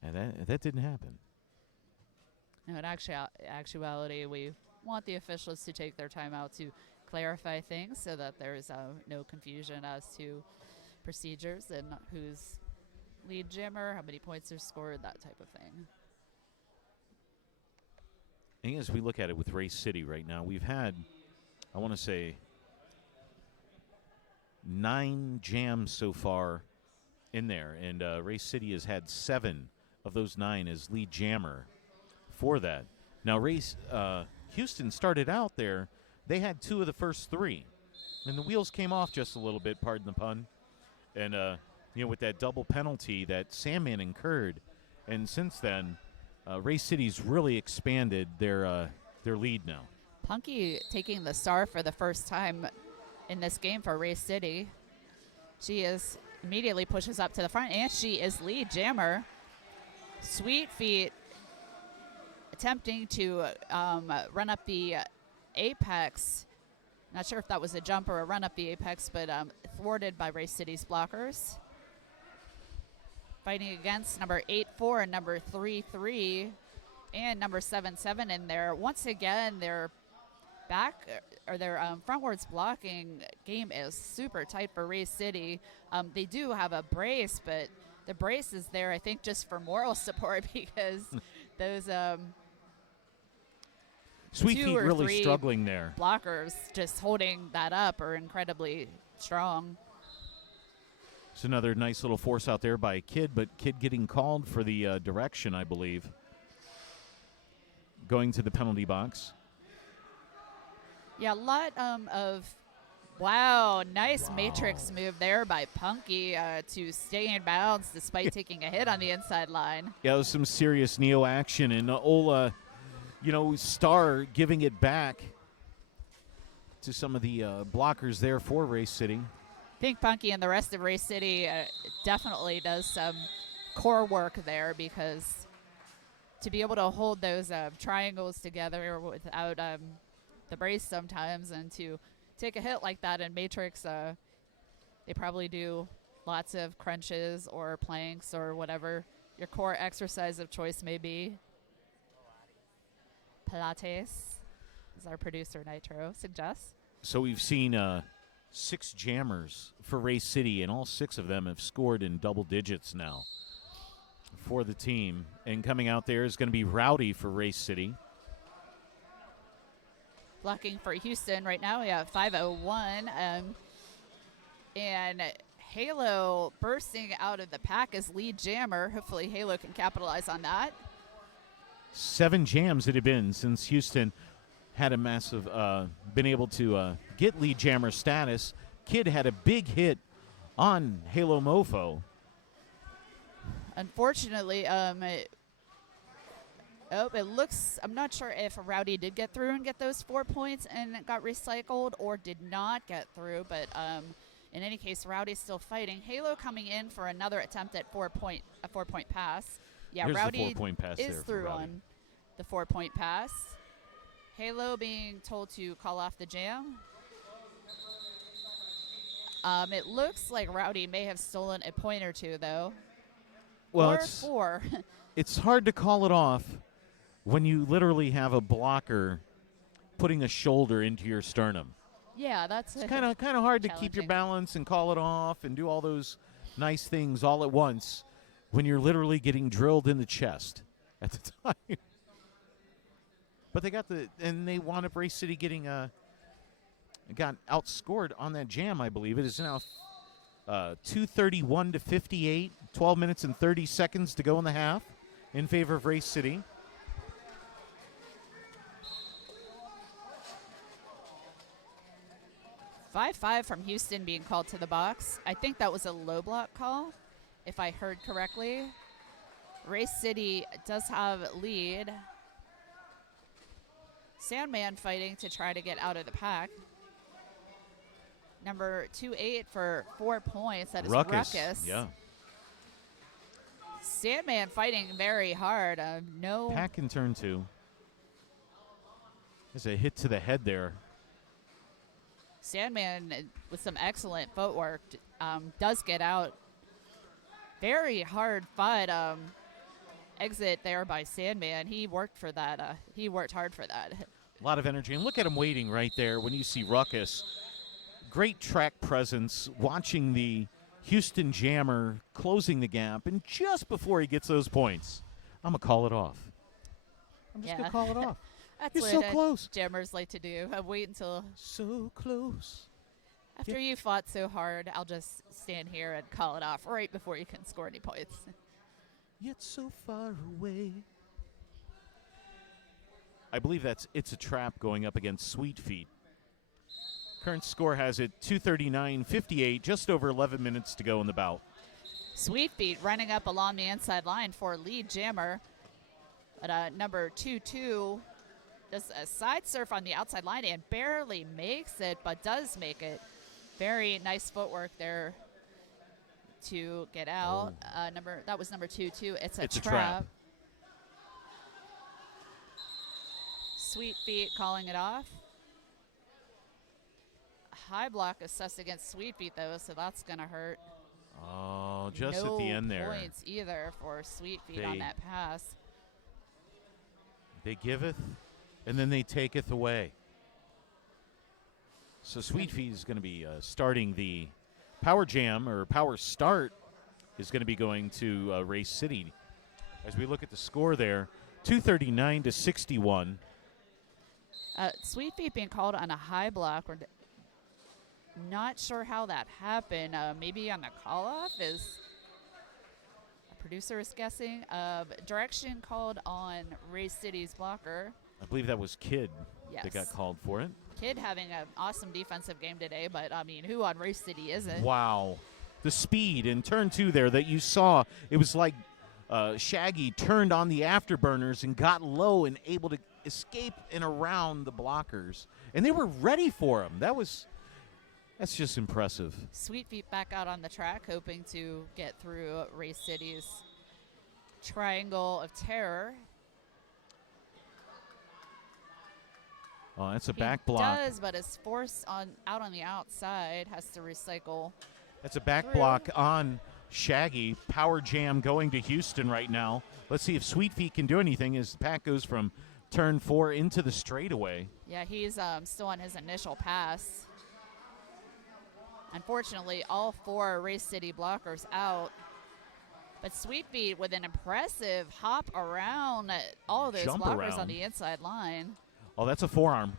And that didn't happen. No, in actuality, we want the officials to take their time out to clarify things so that there is no confusion as to procedures and who's lead jammer, how many points are scored, that type of thing. And as we look at it with Race City right now, we've had, I want to say, 9 jams so far in there, and Race City has had 7 of those 9 as lead jammer for that. Now, Houston started out there. They had 2 of the first 3, and the wheels came off just a little bit, pardon the pun. And, with that double penalty that Sandman incurred. And since then, Race City's really expanded their lead now. Punky taking the star for the first time in this game for Race City. She immediately pushes up to the front, and she is lead jammer. Sweet Feet attempting to run up the apex. Not sure if that was a jump or a run up the apex, but thwarted by Race City's blockers. Fighting against number 8-4 and number 3-3 and number 7-7 in there. Once again, their frontwards blocking game is super tight for Race City. They do have a brace, but the brace is there, I think, just for moral support because those Sweet 2 Feet or really 3 struggling there. blockers just holding that up are incredibly strong. It's another nice little force out there by Kid, but Kid getting called for the direction, I believe. Going to the penalty box. Yeah, a lot wow, nice matrix move there by Punky to stay in bounds despite taking a hit on the inside line. Yeah, it was some serious Neo action, and Ola, Star giving it back to some of the blockers there for Race City. I think Punky and the rest of Race City definitely does some core work there because to be able to hold those triangles together without the brace sometimes and to take a hit like that in Matrix, they probably do lots of crunches or planks or whatever your core exercise of choice may be. Pilates, as our producer Nitro suggests. So we've seen 6 jammers for Race City, and all 6 of them have scored in double digits now for the team. And coming out there is going to be Rowdy for Race City. Blocking for Houston right now, we have 501. And Halo bursting out of the pack as lead jammer. Hopefully Halo can capitalize on that. 7 jams it had been since Houston had a massive, been able to get lead jammer status. Kid had a big hit on Halo Mofo. Unfortunately, it looks, I'm not sure if Rowdy did get through and get those 4 points and it got recycled or did not get through, but in any case, Rowdy's still fighting. Halo coming in for another attempt at a 4-point pass. Yeah, Here's Rowdy the 4-point pass is there through for Rowdy. on the 4-point pass. Halo being told to call off the jam. It looks like Rowdy may have stolen a point or 2, though. Well, or 4. It's hard to call it off when you literally have a blocker putting a shoulder into your sternum. Yeah, that's It's kind of hard to keep your challenging. balance and call it off and do all those nice things all at once when you're literally getting drilled in the chest at the time. But they wound up Race City getting got outscored on that jam. I believe it is now 231 to 58. 12 minutes and 30 seconds to go in the half in favor of Race City. Five from Houston being called to the box. I think that was a low block call, if I heard correctly. Race City does have lead. Sandman fighting to try to get out of the pack. Number 2-8 for 4 points. That is Ruckus. Yeah. Sandman fighting very hard. No. Pack in turn 2. There's a hit to the head there. Sandman, with some excellent footwork, does get out. Very hard fight. Exit there by Sandman. He worked for that. He worked hard for that. A lot of energy. And look at him waiting right there when you see Ruckus. Great track presence, watching the Houston Jammer closing the gap. And just before he gets those points, I'm going to call it off. I'm just going to call it off. That's You're what so close. jammers like to do. Wait until So close. after you fought so hard, I'll just stand here and call it off right before you can score any points. Yet so far away. I believe It's a Trap going up against Sweet Feet. Current score has it 239-58, just over 11 minutes to go in the bout. Sweet Feet running up along the inside line for lead jammer. But number 2-2 does a side surf on the outside line and barely makes it, but does make it. Very nice footwork there to get out. That was number 2-2. It's a trap. Sweet Feet calling it off. High block assessed against Sweet Feet, though, so that's going to hurt. Oh, just no at the end there. No points either for Sweet Feet on that pass. They giveth, and then they taketh away. So Sweet Feet is going to be starting the Power Jam, or Power Start is going to be going to Race City. As we look at the score there, 239 to 61. Sweet Feet being called on a high block. We're not sure how that happened. Maybe on the call-off is a producer is guessing. Direction called on Race City's blocker. I believe that was Kid Yes. that got called for it. Kid having an awesome defensive game today, but, I mean, who on Race City isn't? Wow. The speed in turn 2 there that you saw, it was like Shaggy turned on the afterburners and got low and able to escape and around the blockers. And they were ready for him. That's just impressive. Sweet Feet back out on the track, hoping to get through Race City's triangle of terror. Oh, that's a back block. He does, but is forced out on the outside, has to recycle. That's a back through. block on Shaggy. Power Jam going to Houston right now. Let's see if Sweet Feet can do anything as the pack goes from turn 4 into the straightaway. Yeah, he's still on his initial pass. Unfortunately, all 4 Race City blockers out. But Sweet Feet with an impressive hop around all of those Jump blockers around. on the inside line. Oh, that's a forearm.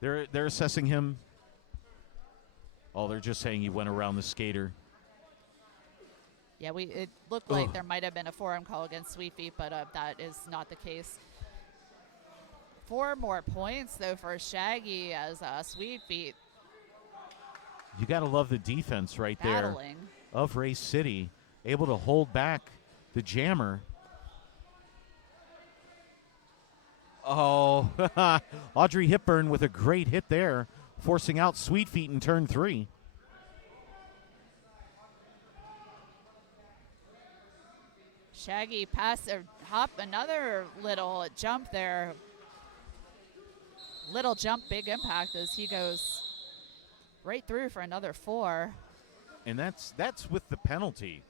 They're assessing him. Oh, they're just saying he went around the skater. Yeah, it looked like there might have been a forearm call against Sweet Feet, but that is not the case. 4 more points, though, for Shaggy as Sweet Feet You got to love the defense right battling. there of Race City, able to hold back the jammer. Oh, Audrey Hepburn with a great hit there, forcing out Sweet Feet in turn 3. Shaggy pass or hop, another little jump there. Little jump, big impact as he goes right through for another 4. And that's with the penalty.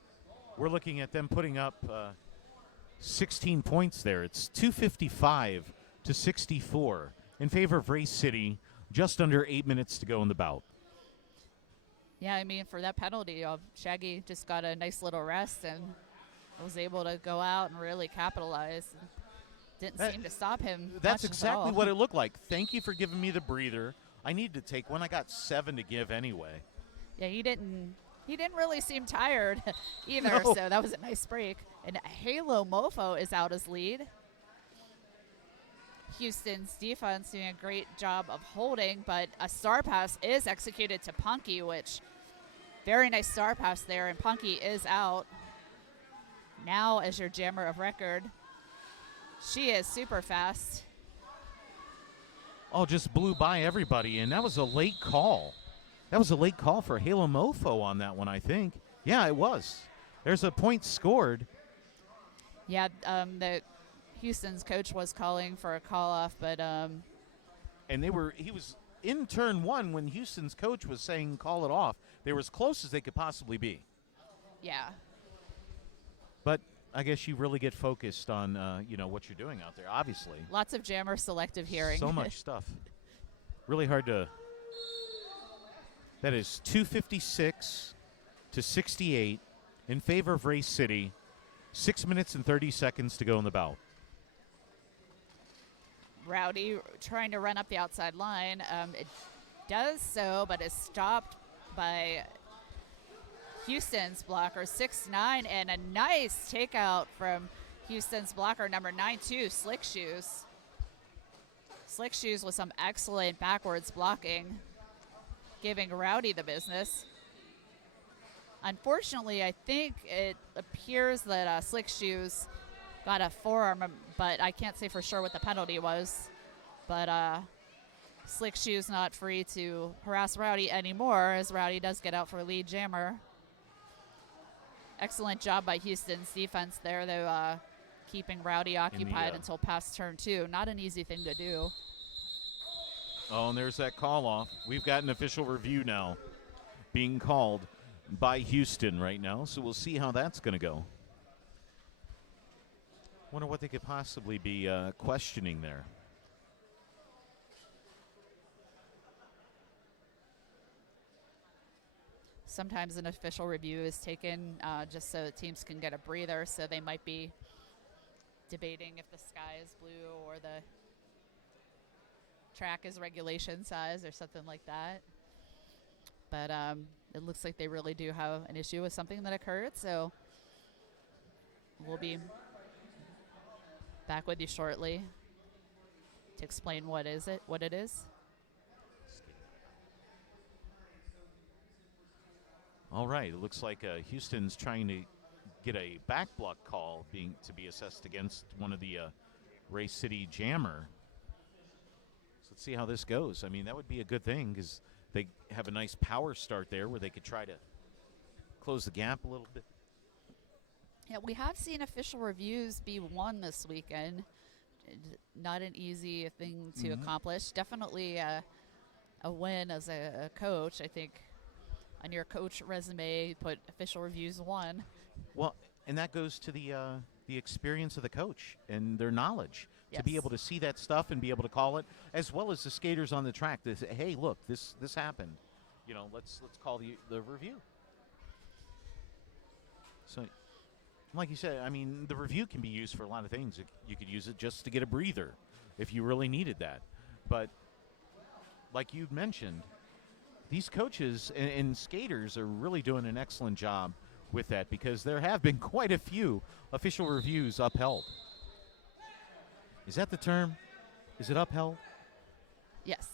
We're looking at them putting up 16 points there. It's 255 to 64 in favor of Race City. just under 8 minutes to go in the bout. Yeah, I mean, for that penalty, Shaggy just got a nice little rest and was able to go out and really capitalize. Didn't seem to stop him. That's much exactly at all. what it looked like. Thank you for giving me the breather. I need to take one. I got 7 to give anyway. Yeah, he didn't really seem tired either, No. so that was a nice break. And Halo Mofo is out as lead. Houston's defense doing a great job of holding, but a star pass is executed to Punky, which very nice star pass there, and Punky is out. Now as your jammer of record. She is super fast. Oh, just blew by everybody, and that was a late call. That was a late call for Halo Mofo on that one, I think. Yeah, it was. There's a point scored. Yeah, the Houston's coach was calling for a call-off, but And he was in turn 1 when Houston's coach was saying call it off. They were as close as they could possibly be. yeah. But I guess you really get focused on, what you're doing out there, obviously. Lots of jammer selective hearing. So much stuff. Really hard to... That is 256 to 68 in favor of Race City. 6 minutes and 30 seconds to go in the bout. Rowdy trying to run up the outside line. It does so, but is stopped by Houston's blocker, 6'9", and a nice takeout from Houston's blocker, number 9-2, Slick Shoes. Slick Shoes with some excellent backwards blocking, giving Rowdy the business. Unfortunately, I think it appears that Slick Shoes got a forearm, but I can't say for sure what the penalty was. But Slick Shoes not free to harass Rowdy anymore, as Rowdy does get out for lead jammer. Excellent job by Houston's defense there, though, keeping Rowdy occupied until past turn 2. Not an easy thing to do. Oh, and there's that call off. We've got an official review now being called by Houston right now, so we'll see how that's going to go. Wonder what they could possibly be questioning there. Sometimes an official review is taken just so teams can get a breather, so they might be debating if the sky is blue or the track is regulation size or something like that. But it looks like they really do have an issue with something that occurred, so we'll be back with you shortly to explain what it is. All right, it looks like Houston's trying to get a back block call to be assessed against one of the Race City jammer. So let's see how this goes. I mean, that would be a good thing because they have a nice power start there where they could try to close the gap a little bit. Yeah, we have seen official reviews be won this weekend. Not an easy thing to accomplish. Definitely a win as a coach. I think on your coach resume, put official reviews won. Well, and that goes to the experience of the coach and their knowledge to be Yes. able to see that stuff and be able to call it, as well as the skaters on the track. They say, hey, look, this happened. Let's call the review. So, like you said, I mean, the review can be used for a lot of things. You could use it just to get a breather if you really needed that. But like you mentioned, these coaches and skaters are really doing an excellent job with that because there have been quite a few official reviews upheld. Is that the term? Is it upheld? Yes.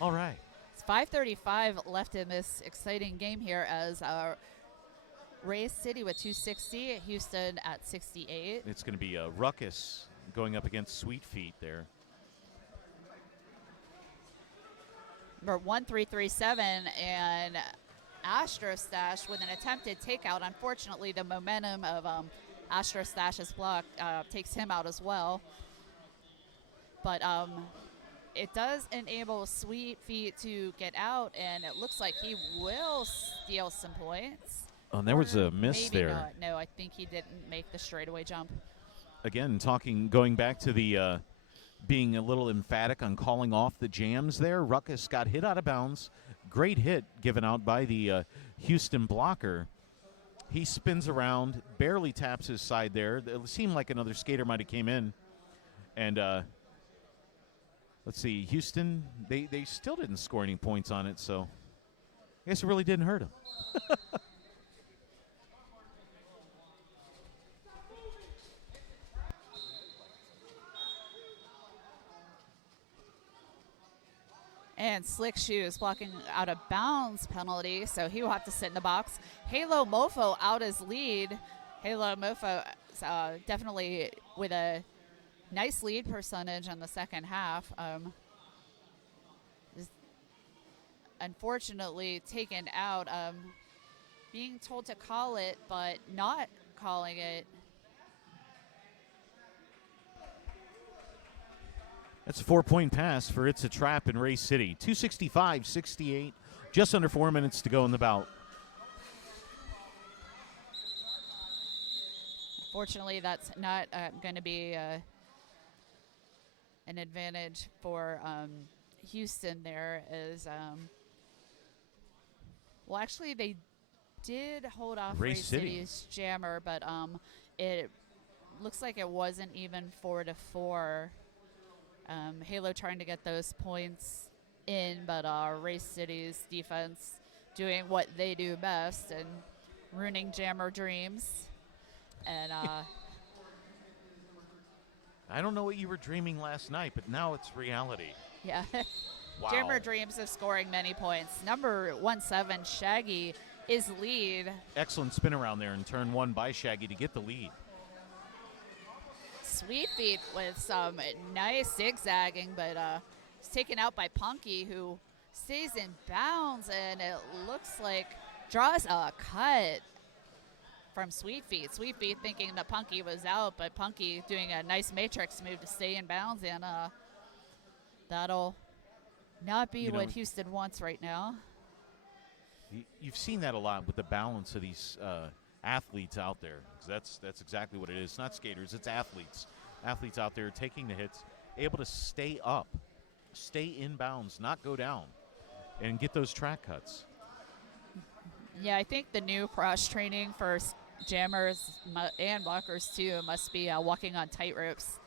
All right. It's 5:35 left in this exciting game here as Race City with 260, Houston at 68. It's going to be a ruckus going up against Sweet Feet there. Number 1337 and Astrostash with an attempted takeout. Unfortunately, the momentum of Astrostash's block takes him out as well. But it does enable Sweet Feet to get out, and it looks like he will steal some points. Oh, and there was a Or miss maybe there. not. No, I think he didn't make the straightaway jump. Again, going back to the being a little emphatic on calling off the jams there. Ruckus got hit out of bounds. Great hit given out by the Houston blocker. He spins around, barely taps his side there. It seemed like another skater might have came in. And let's see, Houston, they still didn't score any points on it, so I guess it really didn't hurt him. And Slick Shoes blocking out of bounds penalty, so he will have to sit in the box. Halo Mofo out as lead. Halo Mofo definitely with a nice lead percentage in the second half. Is unfortunately taken out. Being told to call it, but not calling it. That's a 4-point pass for It's a Trap in Race City. 265-68, just under 4 minutes to go in the bout. Fortunately, that's not going to be an advantage for Houston there. Well, actually, they did hold off Race City's jammer, but it looks like it wasn't even 4-4. Halo trying to get those points in, but Race City's defense doing what they do best and ruining jammer dreams. And I don't know what you were dreaming last night, but now it's reality. Yeah. Wow. Jammer dreams of scoring many points. Number 17, Shaggy, is lead. Excellent spin around there in turn one by Shaggy to get the lead. Sweet Feet with some nice zigzagging, but it's taken out by Punky, who stays in bounds, and it looks like draws a cut from Sweet Feet. Sweet Feet thinking that Punky was out, but Punky doing a nice matrix move to stay in bounds, and that'll not be what Houston wants right now. You've seen that a lot with the balance of these athletes out there. That's exactly what it is. It's not skaters, it's athletes. Athletes out there taking the hits, able to stay up, stay in bounds, not go down, and get those track cuts. Yeah, I think the new cross training for jammers and blockers too must be walking on tight ropes,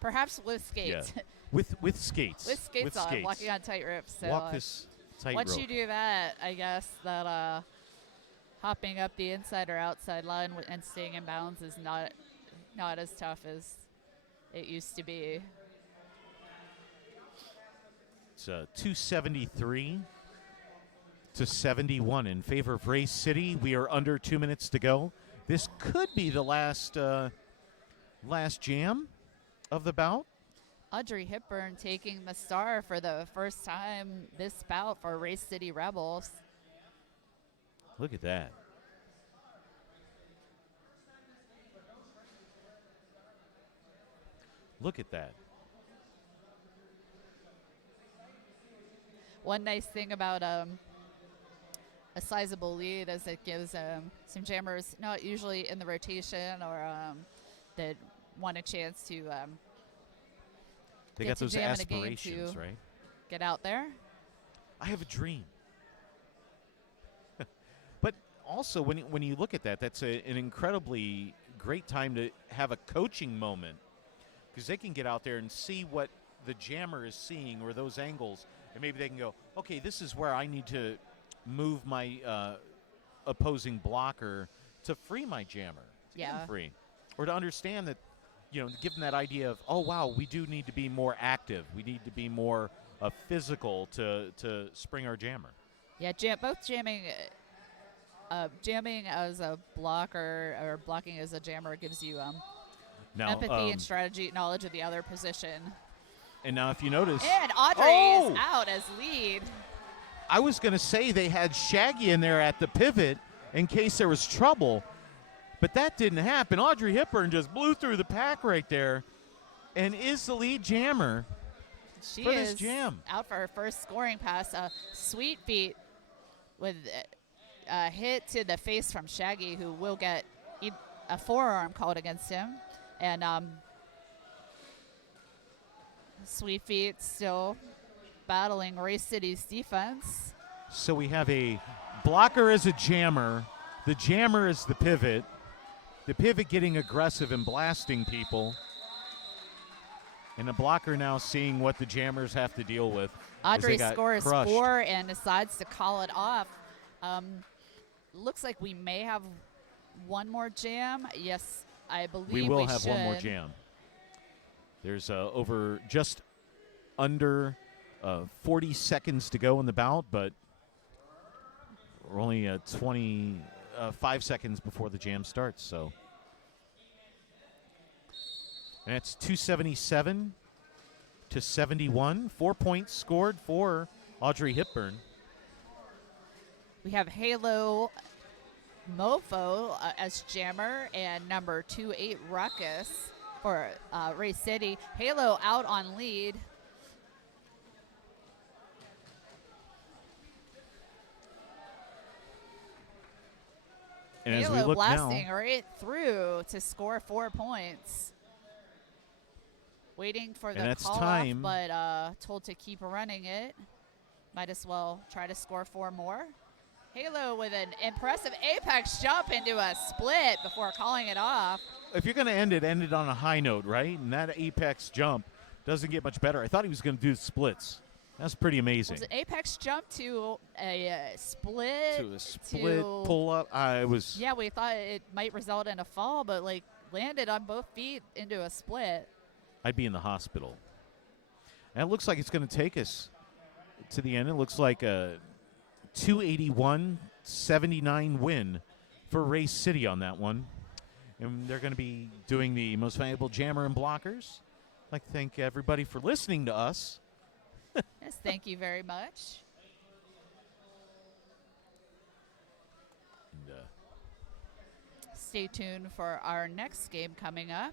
perhaps with skates. Yeah. With skates. With skates on, walking on tight ropes. So, walk this tight once rope. you do that, I guess that hopping up the inside or outside line and staying in bounds is not as tough as it used to be. It's 273 to 71 in favor of Race City. We are under 2 minutes to go. This could be the last jam of the bout. Audrey Hepburn taking the star for the first time this bout for Race City Rebels. Look at that. Look at that. One nice thing about a sizable lead is it gives some jammers not usually in the rotation or that want a chance to they get got to those jam aspirations, in a game to right? get out there. I have a dream. But also, when you look at that, that's an incredibly great time to have a coaching moment, because they can get out there and see what the jammer is seeing or those angles, and maybe they can go, okay, this is where I need to move my opposing blocker to free my jammer. To get him free. Or to understand that, give them that idea of, oh, wow, we do need to be more active. We need to be more physical to spring our jammer. Yeah, both jamming as a blocker or blocking as a jammer gives you empathy and strategy, knowledge of the other position. And now if you notice. And Audrey is out as lead. I was going to say they had Shaggy in there at the pivot in case there was trouble, but that didn't happen. Audrey Hepburn just blew through the pack right there and is the lead jammer she for is this jam. Out for her first scoring pass. Sweet Feet with a hit to the face from Shaggy, who will get a forearm called against him. And Sweet Feet still battling Race City's defense. So we have a blocker as a jammer. The jammer is the pivot. The pivot getting aggressive and blasting people. And the blocker now seeing what the jammers have to deal with. as they Audrey got scores crushed. 4 and decides to call it off. Looks like we may have one more jam. Yes, I believe We will have should. one more jam. There's over just under 40 seconds to go in the bout, but we're only 25 seconds before the jam starts. So, and it's 277 to 71. 4 points scored for Audrey Hepburn. We have Halo Mofo as jammer and number 28 Ruckus for Race City. Halo out on lead. And as Halo we look blasting now, right through to score 4 points. Waiting for And the that's call time. off, but told to keep running it. Might as well try to score 4 more. Halo with an impressive apex jump into a split before calling it off. if you're going to end it on a high note, right? And that apex jump doesn't get much better. I thought he was going to do splits. That's pretty amazing. Was it apex jump to a split? To a split pull up. I was. Yeah, we thought it might result in a fall, but like landed on both feet into a split. I'd be in the hospital. And it looks like it's going to take us to the end. It looks like a 281-79 win for Race City on that one. And they're going to be doing the most valuable jammer and blockers. I'd like to thank everybody for listening to us. Yes, thank you very much. And, Stay tuned for our next game coming up.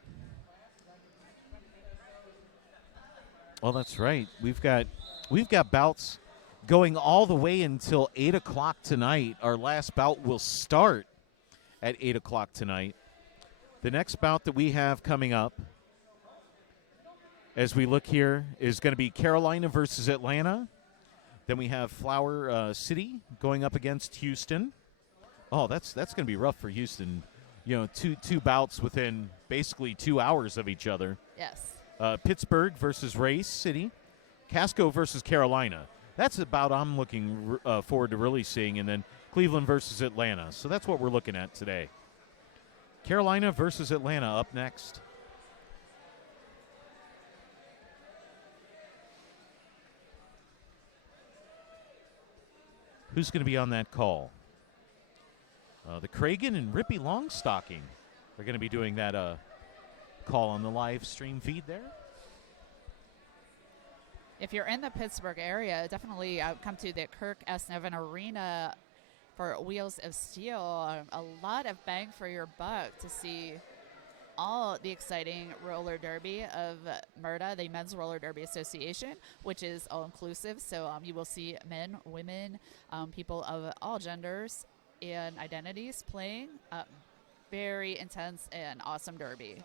well, that's right. We've got bouts going all the way until 8 o'clock tonight. Our last bout will start at 8 o'clock tonight. The next bout that we have coming up, as we look here, is going to be Carolina versus Atlanta. Then we have Flower City going up against Houston. Oh, that's going to be rough for Houston. You know, two bouts within basically 2 hours of each other. Yes. Pittsburgh versus Race City. Casco versus Carolina. That's about I'm looking forward to really seeing. And then Cleveland versus Atlanta. So that's what we're looking at today. Carolina versus Atlanta up next. Who's going to be on that call? The Cragen and Rippy Longstocking are going to be doing that call on the live stream feed there. If you're in the Pittsburgh area, definitely come to the Kirk S. Nevin Arena for Wheels of Steel. A lot of bang for your buck to see all the exciting roller derby of MRDA, the Men's Roller Derby Association, which is all-inclusive. So you will see men, women, people of all genders and identities playing. Very intense and awesome derby.